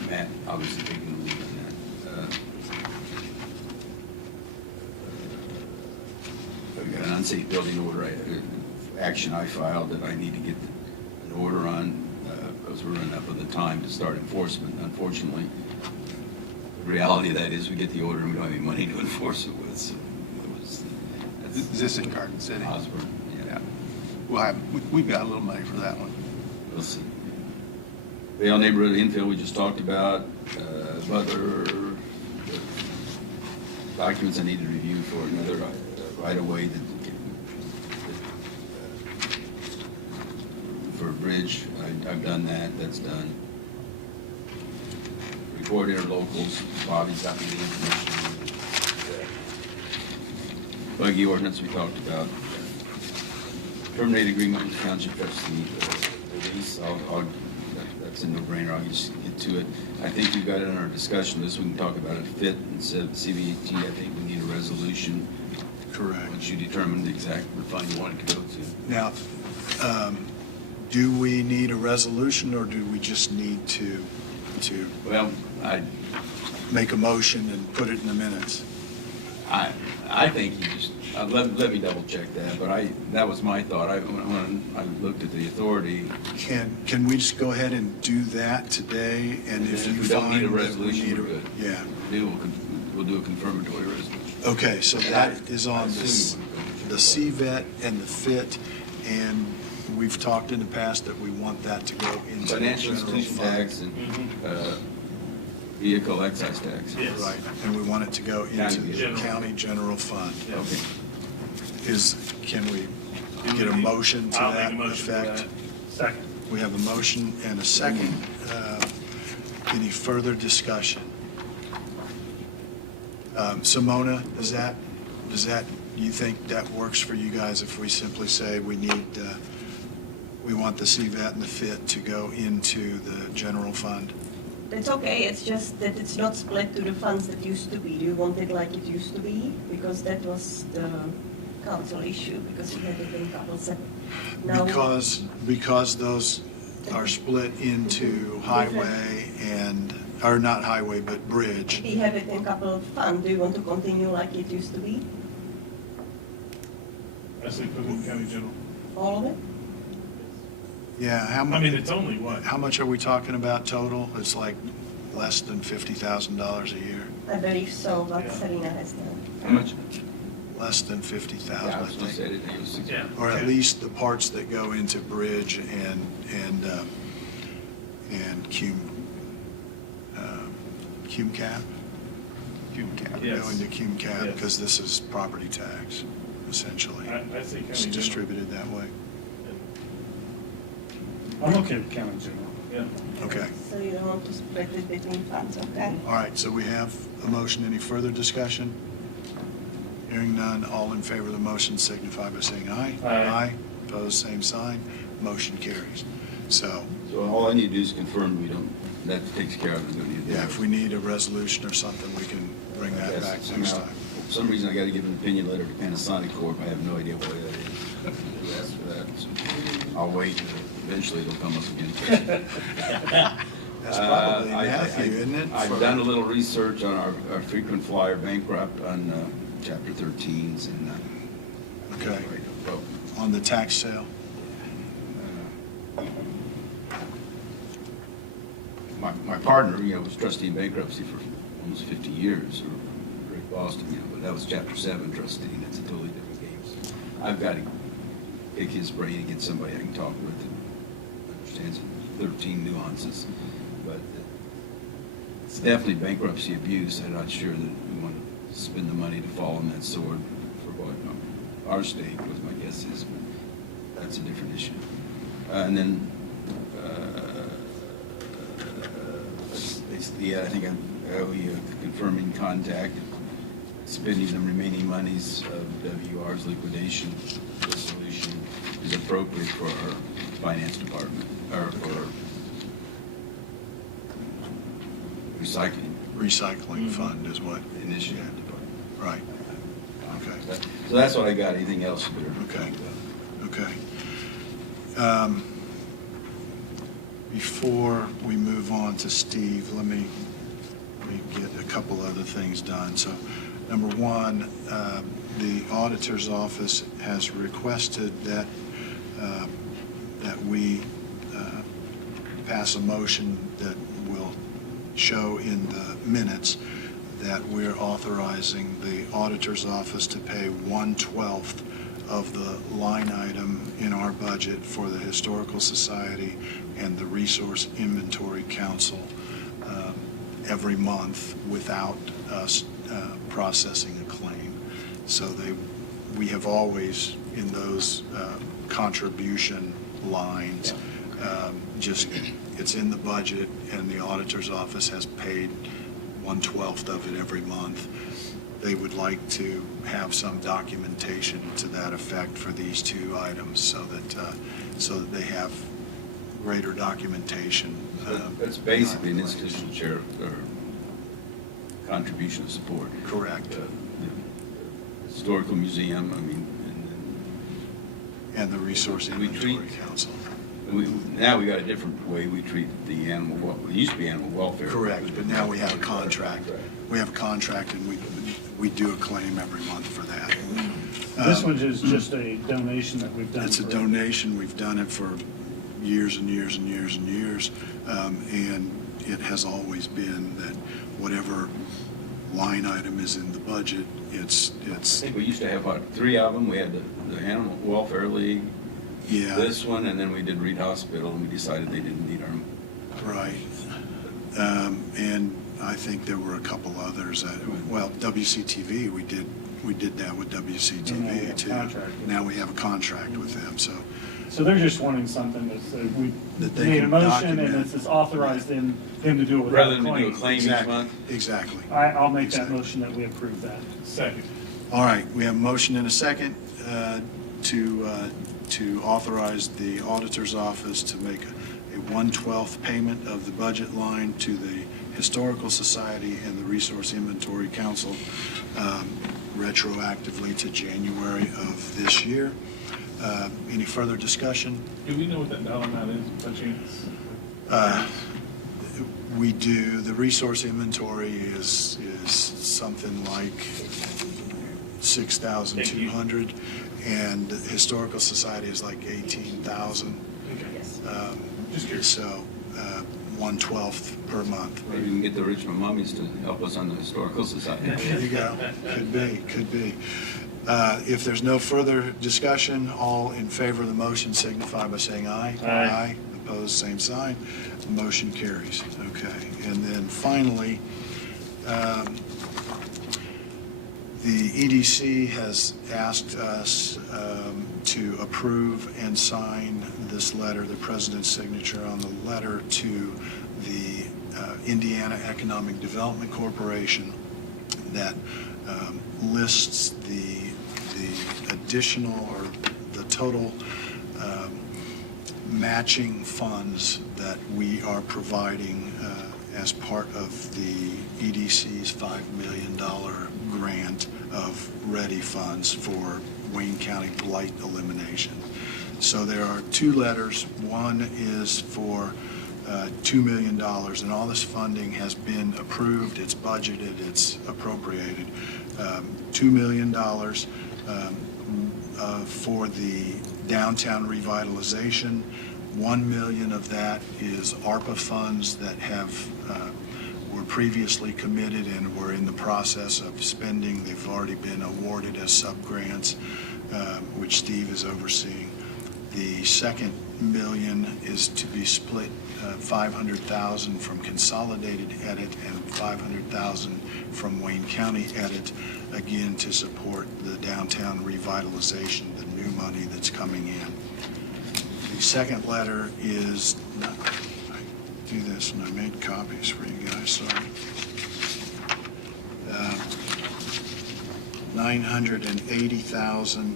Matt, obviously taking the lead on that. I've got an unsafe building order action I filed that I need to get an order on, because we're running up on the time to start enforcement. Unfortunately, the reality of that is we get the order and we don't have any money to enforce it with. So Is this in Garden City? Osborne, yeah. We've got a little money for that one. We'll see. Vale neighborhood infill we just talked about. Other documents I need to review for another right-of-way for a bridge. I've done that. That's done. Report interlocals. Bobby's got me the information. Buggy ordinance we talked about. Terminate agreement with township trustee. Release. That's a no-brainer. I'll just get to it. I think we've got it in our discussion list. We can talk about it fit instead of CVT. I think we need a resolution. Correct. Once you determine the exact refine you want it to go to. Now, do we need a resolution, or do we just need to Well, make a motion and put it in the minutes? I think you just, let me double check that, but that was my thought. When I looked at the authority. Can we just go ahead and do that today? And if you we don't need a find that we resolution, need we're good. Yeah. We'll do a confirmatory resolution. Okay, so that is on the CVET and the FIT, and we've talked in the past that we want that to go into the Financial general institution fund. tax and vehicle excise tax. Yes. Right, and we want it to go into the General. county general fund. Okay. Can we get a motion to I'll that make a motion for effect? that. Second. We have a motion and a second. Any further discussion? Simona, do you think that works for you guys if we simply say we want the CVET and the FIT to go into the general fund? It's okay, it's just that it's not split to the funds that used to be. Do you want it like it used to be? Because that was the council issue, because we had it in couple separate. Now- Because those are split into highway and, or not highway, but bridge. We have it in couple of funds. Do you want to continue like it used to be? I say put it in county general. All of it? Yeah, how I much? mean, it's only what? How much are we talking about total? It's like less than $50,000 a year. I believe so, what Yeah. Serena has done. How much? Less than 50,000, Yeah, I I was gonna think. say it was 60. Yeah. Or at least the parts that go into bridge and cume cap. Cume cap. Yes. Go into cume cap, Yes. because this is property tax, essentially. I say county It's general. distributed that way. I'm okay with county general. Yeah. Okay. So you don't want to split it between funds, okay? All right, so we have a motion. Any further discussion? Hearing none, all in favor of the motion signify by saying aye. Aye. Opposed, same sign. Motion carries. So, So all I need to do is confirm we don't, that takes care of it. We don't need to do yeah, it. if we need a resolution or something, we can bring that Yes, back next somehow, time. For some reason, I gotta give an opinion letter to Panasonic Corp. I have no idea why that is. You asked for that. So I'll wait. Eventually, it'll come up again. That's probably I- Matthew, isn't it? I've done a little research on our frequent flyer bankrupt on chapter 13s and. Okay. Well, On the tax sale? my partner, was trustee in bankruptcy for almost 50 years, or Rick Boston, but that was chapter 7 trustee, and it's a totally different game. So I've got to pick his brain and get somebody I can talk with that understands 13 nuances. But it's definitely bankruptcy abuse. I'm not sure that we want to spend the money to fall on that sword for what our stake was, my guess is, but that's a different issue. And then, basically, I think I owe you a confirming contact, spending the remaining monies of WR's liquidation resolution is appropriate for our finance department, or for Recycling fund is what? Initiative. Right. Okay. So that's what I got. Anything else? Okay. Okay. Before we move on to Steve, let me get a couple other things done. So, number one, the auditor's office has requested that we pass a motion that will show in the minutes that we're authorizing the auditor's office to pay 1/12 of the line item in our budget for the Historical Society and the Resource Inventory Council every month without us processing a claim. So we have always, in those contribution lines, it's in the budget, and the auditor's office has paid 1/12 of it every month. They would like to have some documentation to that effect for these two items, so that they have greater documentation. That's basically an institutional share or contribution of support. Correct. The Historical Museum, and the Resource Inventory Council. Now we got a different way we treat the animal, it used to be animal welfare. Correct, but now we have a contract. We have a contract, and we do a claim every month for that. This one is just a donation that we've done. It's a donation. We've done it for years and years and years and years, and it has always been that whatever line item is in the budget, it's. I think we used to have, 3 of them. We had the Animal Welfare League, Yeah. this one, and then we did Reed Hospital, and we decided they didn't need our. Right. And I think there were a couple others. Well, WCTV, we did that with WCTV too. Now we have a contract with them, so. So they're just wanting something That they made a can motion, and document. it's authorized them to do it without Rather than to do a claim each Exactly. month? Exactly. I'll make that motion that we approve that. Second. All right, we have a motion and a second to authorize the auditor's office to make a 1/12 payment of the budget line to the Historical Society and the Resource Inventory Council retroactively to January of this year. Any further discussion? Do we know what that dollar amount is, by chance? We do. The resource inventory is something like 6,200, and the Historical Society is like 18,000. Just curious. So 1/12 per month. Maybe we can get the original mummies to help us on the Historical Society. There you go. Could be. If there's no further discussion, all in favor of the motion signify by saying aye. Aye. Opposed, same sign. The motion carries. Okay. And then finally, The EDC has asked us to approve and sign this letter, the president's signature on the letter to the Indiana Economic Development Corporation that lists the additional or the total matching funds that we are providing as part of the EDC's $5 million grant of ready funds for Wayne County blight elimination. So there are two letters. One is for $2 million, and all this funding has been approved, it's budgeted, it's appropriated. $2 million for the downtown revitalization. $1 million of that is ARPA funds that were previously committed and were in the process of spending. They've already been awarded as sub-grants, which Steve is overseeing. The second $1 million is to be split, $500,000 from Consolidated Edit and $500,000 from Wayne County Edit, again to support the downtown revitalization, the new money that's coming in. The second letter is, I do this and I made copies for you guys, sorry. $980,000.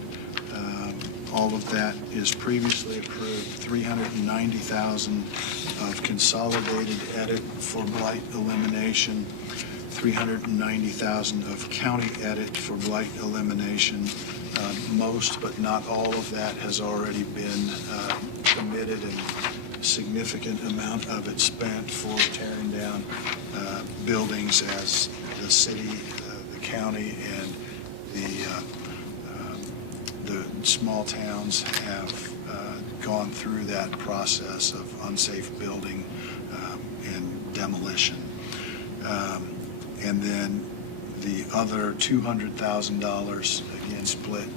All of that is previously approved. $390,000 of Consolidated Edit for blight elimination. $390,000 of County Edit for blight elimination. Most, but not all of that has already been committed, and a significant amount of it spent for tearing down buildings as the city, the county, and the small towns have gone through that process of unsafe building and demolition. And then the other $200,000, again split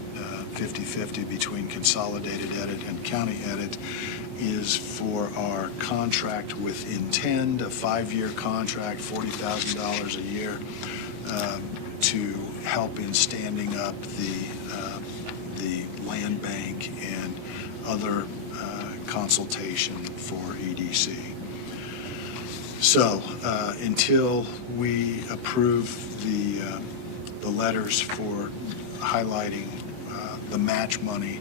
50-50 between Consolidated Edit and County Edit, is for our contract with Intend, a 5-year contract, $40,000 a year, to help in standing up the land bank and other consultation for EDC. So until we approve the letters for highlighting the match money,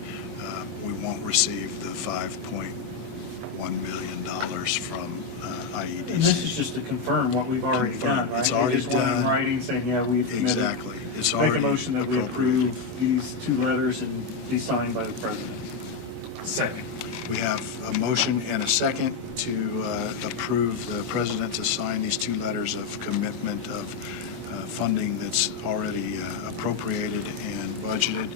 we won't receive the $5.1 million from IEDC. And this is just to confirm what we've already done, right? It's already Just one in done. writing saying, yeah, we've committed. Exactly. It's Make a already motion that we appropriated. approve these two letters and be signed by the president. Second. We have a motion and a second to approve the president to sign these two letters of commitment of funding that's already appropriated and budgeted.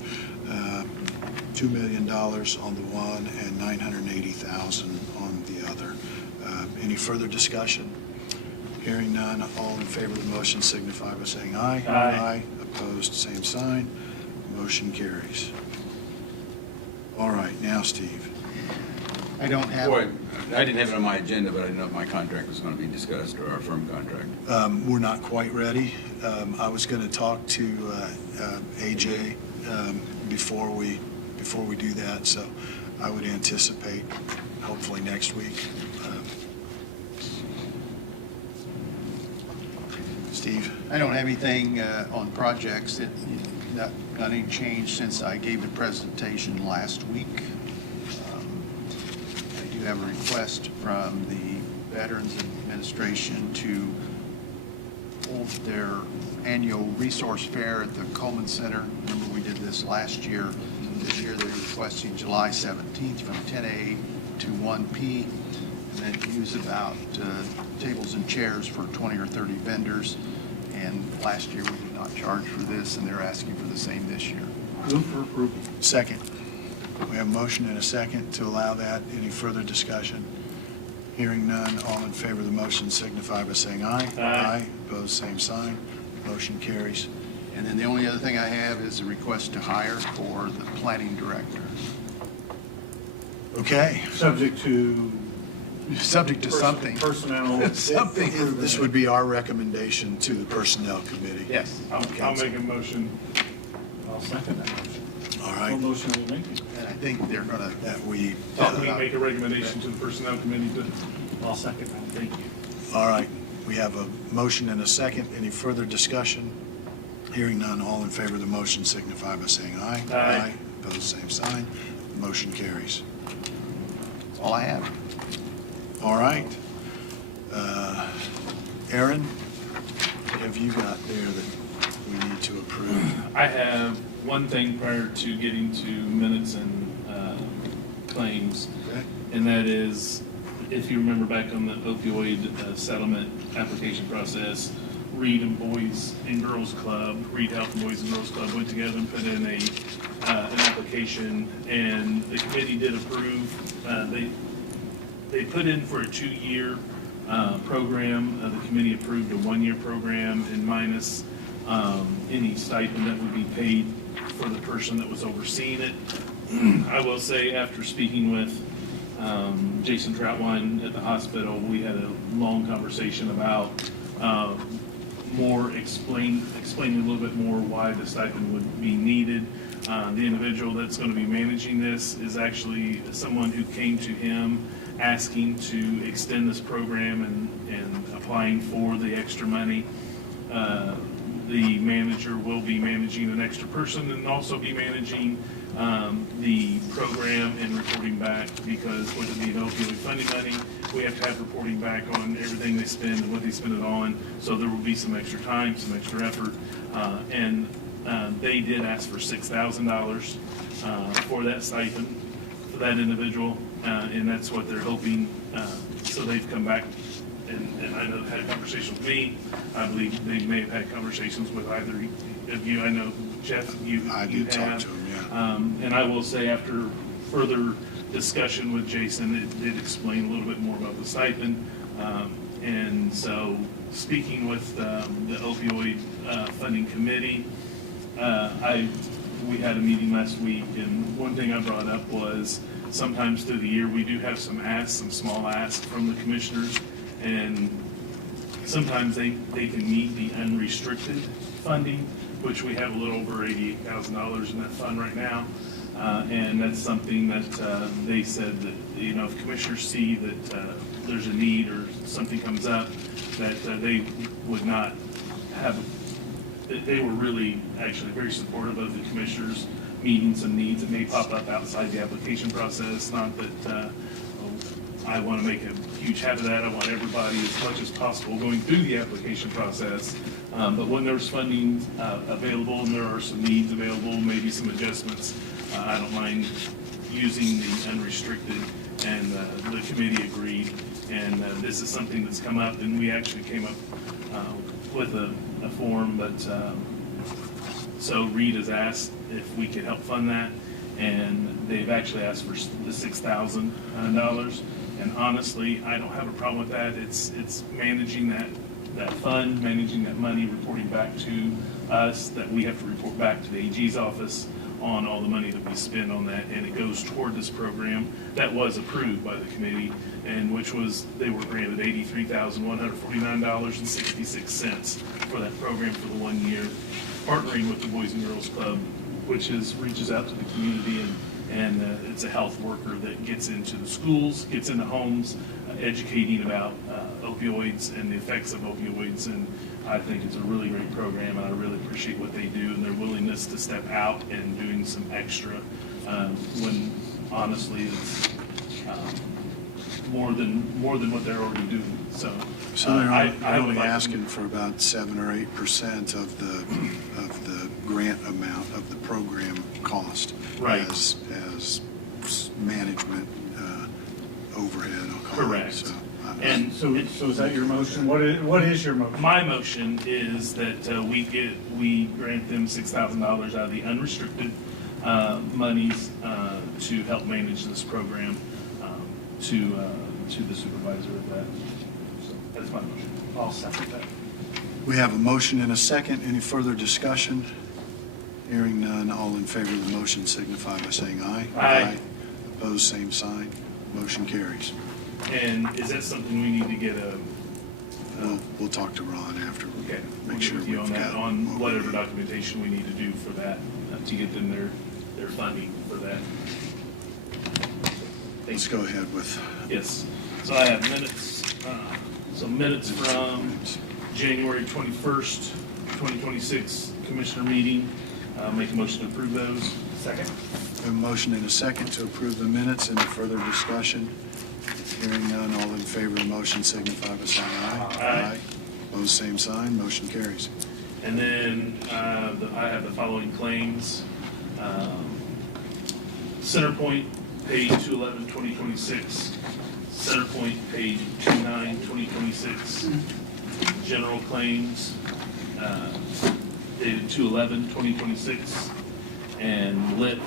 $2 million on the one and $980,000 on the other. Any further discussion? Hearing none, all in favor of the motion signify by saying aye. Aye. Opposed, same sign. Motion carries. All right, now Steve. I don't have. Boy, I didn't have it on my agenda, but I didn't know if my contract was going to be discussed or our firm contract. We're not quite ready. I was going to talk to AJ before we do that, so I would anticipate hopefully next week. Steve? I don't have anything on projects. Not any change since I gave the presentation last week. I do have a request from the Veterans Administration to hold their annual resource fair at the Coleman Center. Remember, we did this last year. This year they're requesting July 17th from 10 a to 1 p. And then use about tables and chairs for 20 or 30 vendors. And last year we did not charge for this, and they're asking for the same this year. Move for approval. Second. We have a motion and a second to allow that. Any further discussion? Hearing none, all in favor of the motion signify by saying aye. Aye. Opposed, same sign. Motion carries. And then the only other thing I have is a request to hire for the planning director. Okay. Subject to Subject to something. Personnel. Something. This would be our recommendation to the Personnel Committee. Yes. I'll make a motion. I'll second that motion. All What right, motion are we making? And I think they're gonna, that we, We make a recommendation to the Personnel Committee to I'll second that. Thank you. all right, we have a motion and a second. Any further discussion? Hearing none, all in favor of the motion signify by saying aye. Aye. Opposed, same sign. Motion carries. that's all I have. All right. Aaron, what have you got there that we need to approve? I have one thing prior to getting to minutes and claims, Okay. and that is, if you remember back on the opioid settlement application process, Reed and Boys and Girls Club, Reed Health and Boys and Girls Club went together and put in an application, and the committee did approve. They put in for a 2-year program. The committee approved a 1-year program and minus any stipend that would be paid for the person that was overseeing it. I will say, after speaking with Jason Troutwine at the hospital, we had a long conversation about explaining a little bit more why the stipend would be needed. The individual that's going to be managing this is actually someone who came to him asking to extend this program and applying for the extra money. The manager will be managing an extra person and also be managing the program and reporting back, because with it being opioid funding money, we have to have reporting back on everything they spend and what they spend it on. So there will be some extra time, some extra effort. And they did ask for $6,000 for that stipend for that individual. And that's what they're hoping. So they've come back, and I know they've had a conversation with me. I believe they may have had conversations with either of you. I know, Jeff, you did talk have. to him, yeah. And I will say, after further discussion with Jason, it did explain a little bit more about the stipend. And so, speaking with the opioid funding committee, we had a meeting last week, and one thing I brought up was sometimes through the year we do have some small asks from the commissioners, and sometimes they can meet the unrestricted funding, which we have a little over $88,000 in that fund right now. And that's something that they said that, if commissioners see that there's a need or something comes up, that they would not have, they were really actually very supportive of the commissioners meeting some needs that may pop up outside the application process. Not that I want to make a huge habit of that. I want everybody as much as possible going through the application process. But when there's funding available and there are some needs available, maybe some adjustments, I don't mind using the unrestricted, and the committee agreed. And this is something that's come up, and we actually came up with a form, but so Reed has asked if we could help fund that, and they've actually asked for the $6,000. And honestly, I don't have a problem with that. It's managing that fund, managing that money, reporting back to us, that we have to report back to the AG's office on all the money that we spend on that, and it goes toward this program that was approved by the committee, and which was, they were granted $83,149.66 for that program for the 1 year, partnering with the Boys and Girls Club, which reaches out to the community, and it's a health worker that gets into the schools, gets into homes, educating about opioids and the effects of opioids. And I think it's a really great program, and I really appreciate what they do and their willingness to step out and doing some extra when honestly it's more than what they're already doing. So they're only asking for about 7 or 8% of the grant amount of the program cost, right, as management overhead. I'll call correct. It. So is that your motion? What is your motion? My motion is that we grant them $6,000 out of the unrestricted monies to help manage this program to the supervisor of that. So that's my motion. I'll second that. We have a motion and a second. Any further discussion? Hearing none, all in favor of the motion signify by saying aye. Aye. Opposed, same sign. Motion carries. And is that something we need to get a? We'll talk to Ron after. Okay. We'll Make get sure with you on we've that, got on whatever documentation we need to do for that, to get them their funding for that. Let's go ahead with. Yes. So I have minutes, minutes from January 21st, 2026 Commissioner meeting. Make a motion to approve those. Second. A motion and a second to approve the minutes. Any further discussion? Hearing none, all in favor of the motion signify by saying aye. Aye. Opposed, same sign, motion carries. And then I have the following claims. Centerpoint, page 211, 2026. Centerpoint, page 29, 2026. General claims, dated 2/11/2026. And lit,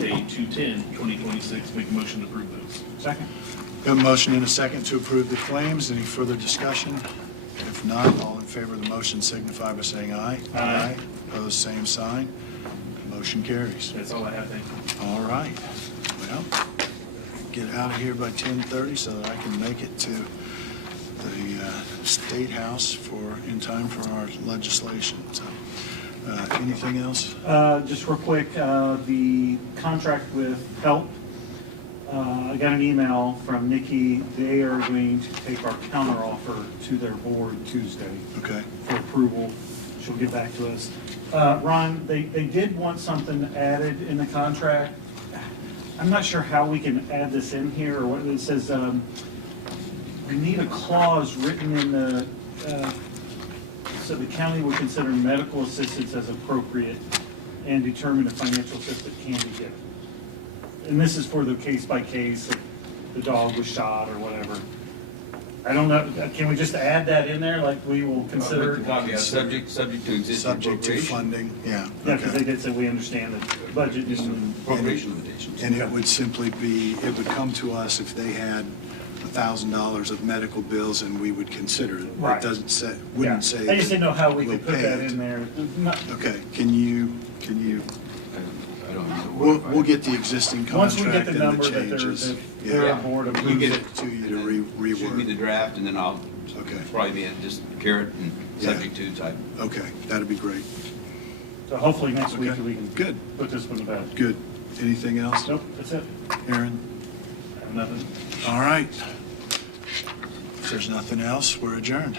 page 2/10/2026. Make a motion to approve those. Second. A motion and a second to approve the claims. Any further discussion? If not, all in favor of the motion signify by saying aye. Aye. Opposed, same sign. Motion carries. That's all I have, thank you. All right. Well, get out of here by 10:30 so that I can make it to the State House in time for our legislation. So, anything else? Just real quick, the contract with HELP, I got an email from Nikki. They are going to take our counteroffer to their board Tuesday. Okay. For approval. She'll get back to us. Ron, they did want something added in the contract. I'm not sure how we can add this in here, or what it says, we need a clause written in the, so the county will consider medical assistance as appropriate and determine if financial assistance can be given. And this is for the case by case, if the dog was shot or whatever. I don't know, can we just add that in there, like we will consider? With the caveat, subject to existing Subject to appropriation. funding, yeah. Yeah, because okay. they did say we understand the budget and Appropriation limitations. And it would simply be, it would come to us if they had $1,000 of medical bills and we would consider it. Right. It doesn't say, wouldn't Yeah. say. I just didn't know how we we'll could put pay that it. in there. Okay, can you, I don't know. we'll get the existing Once we contract get the and number the that changes. they're Yeah. on board, You approves get it. it To you to Shoot me rework. the draft, and then I'll Okay, probably be just carrot and Yeah. subject to type. okay, that'd be great. So hopefully next week Okay. we can Good, put this one to bed. good. Anything else? Nope, that's it. Aaron? I have nothing. All right. If there's nothing else, we're adjourned.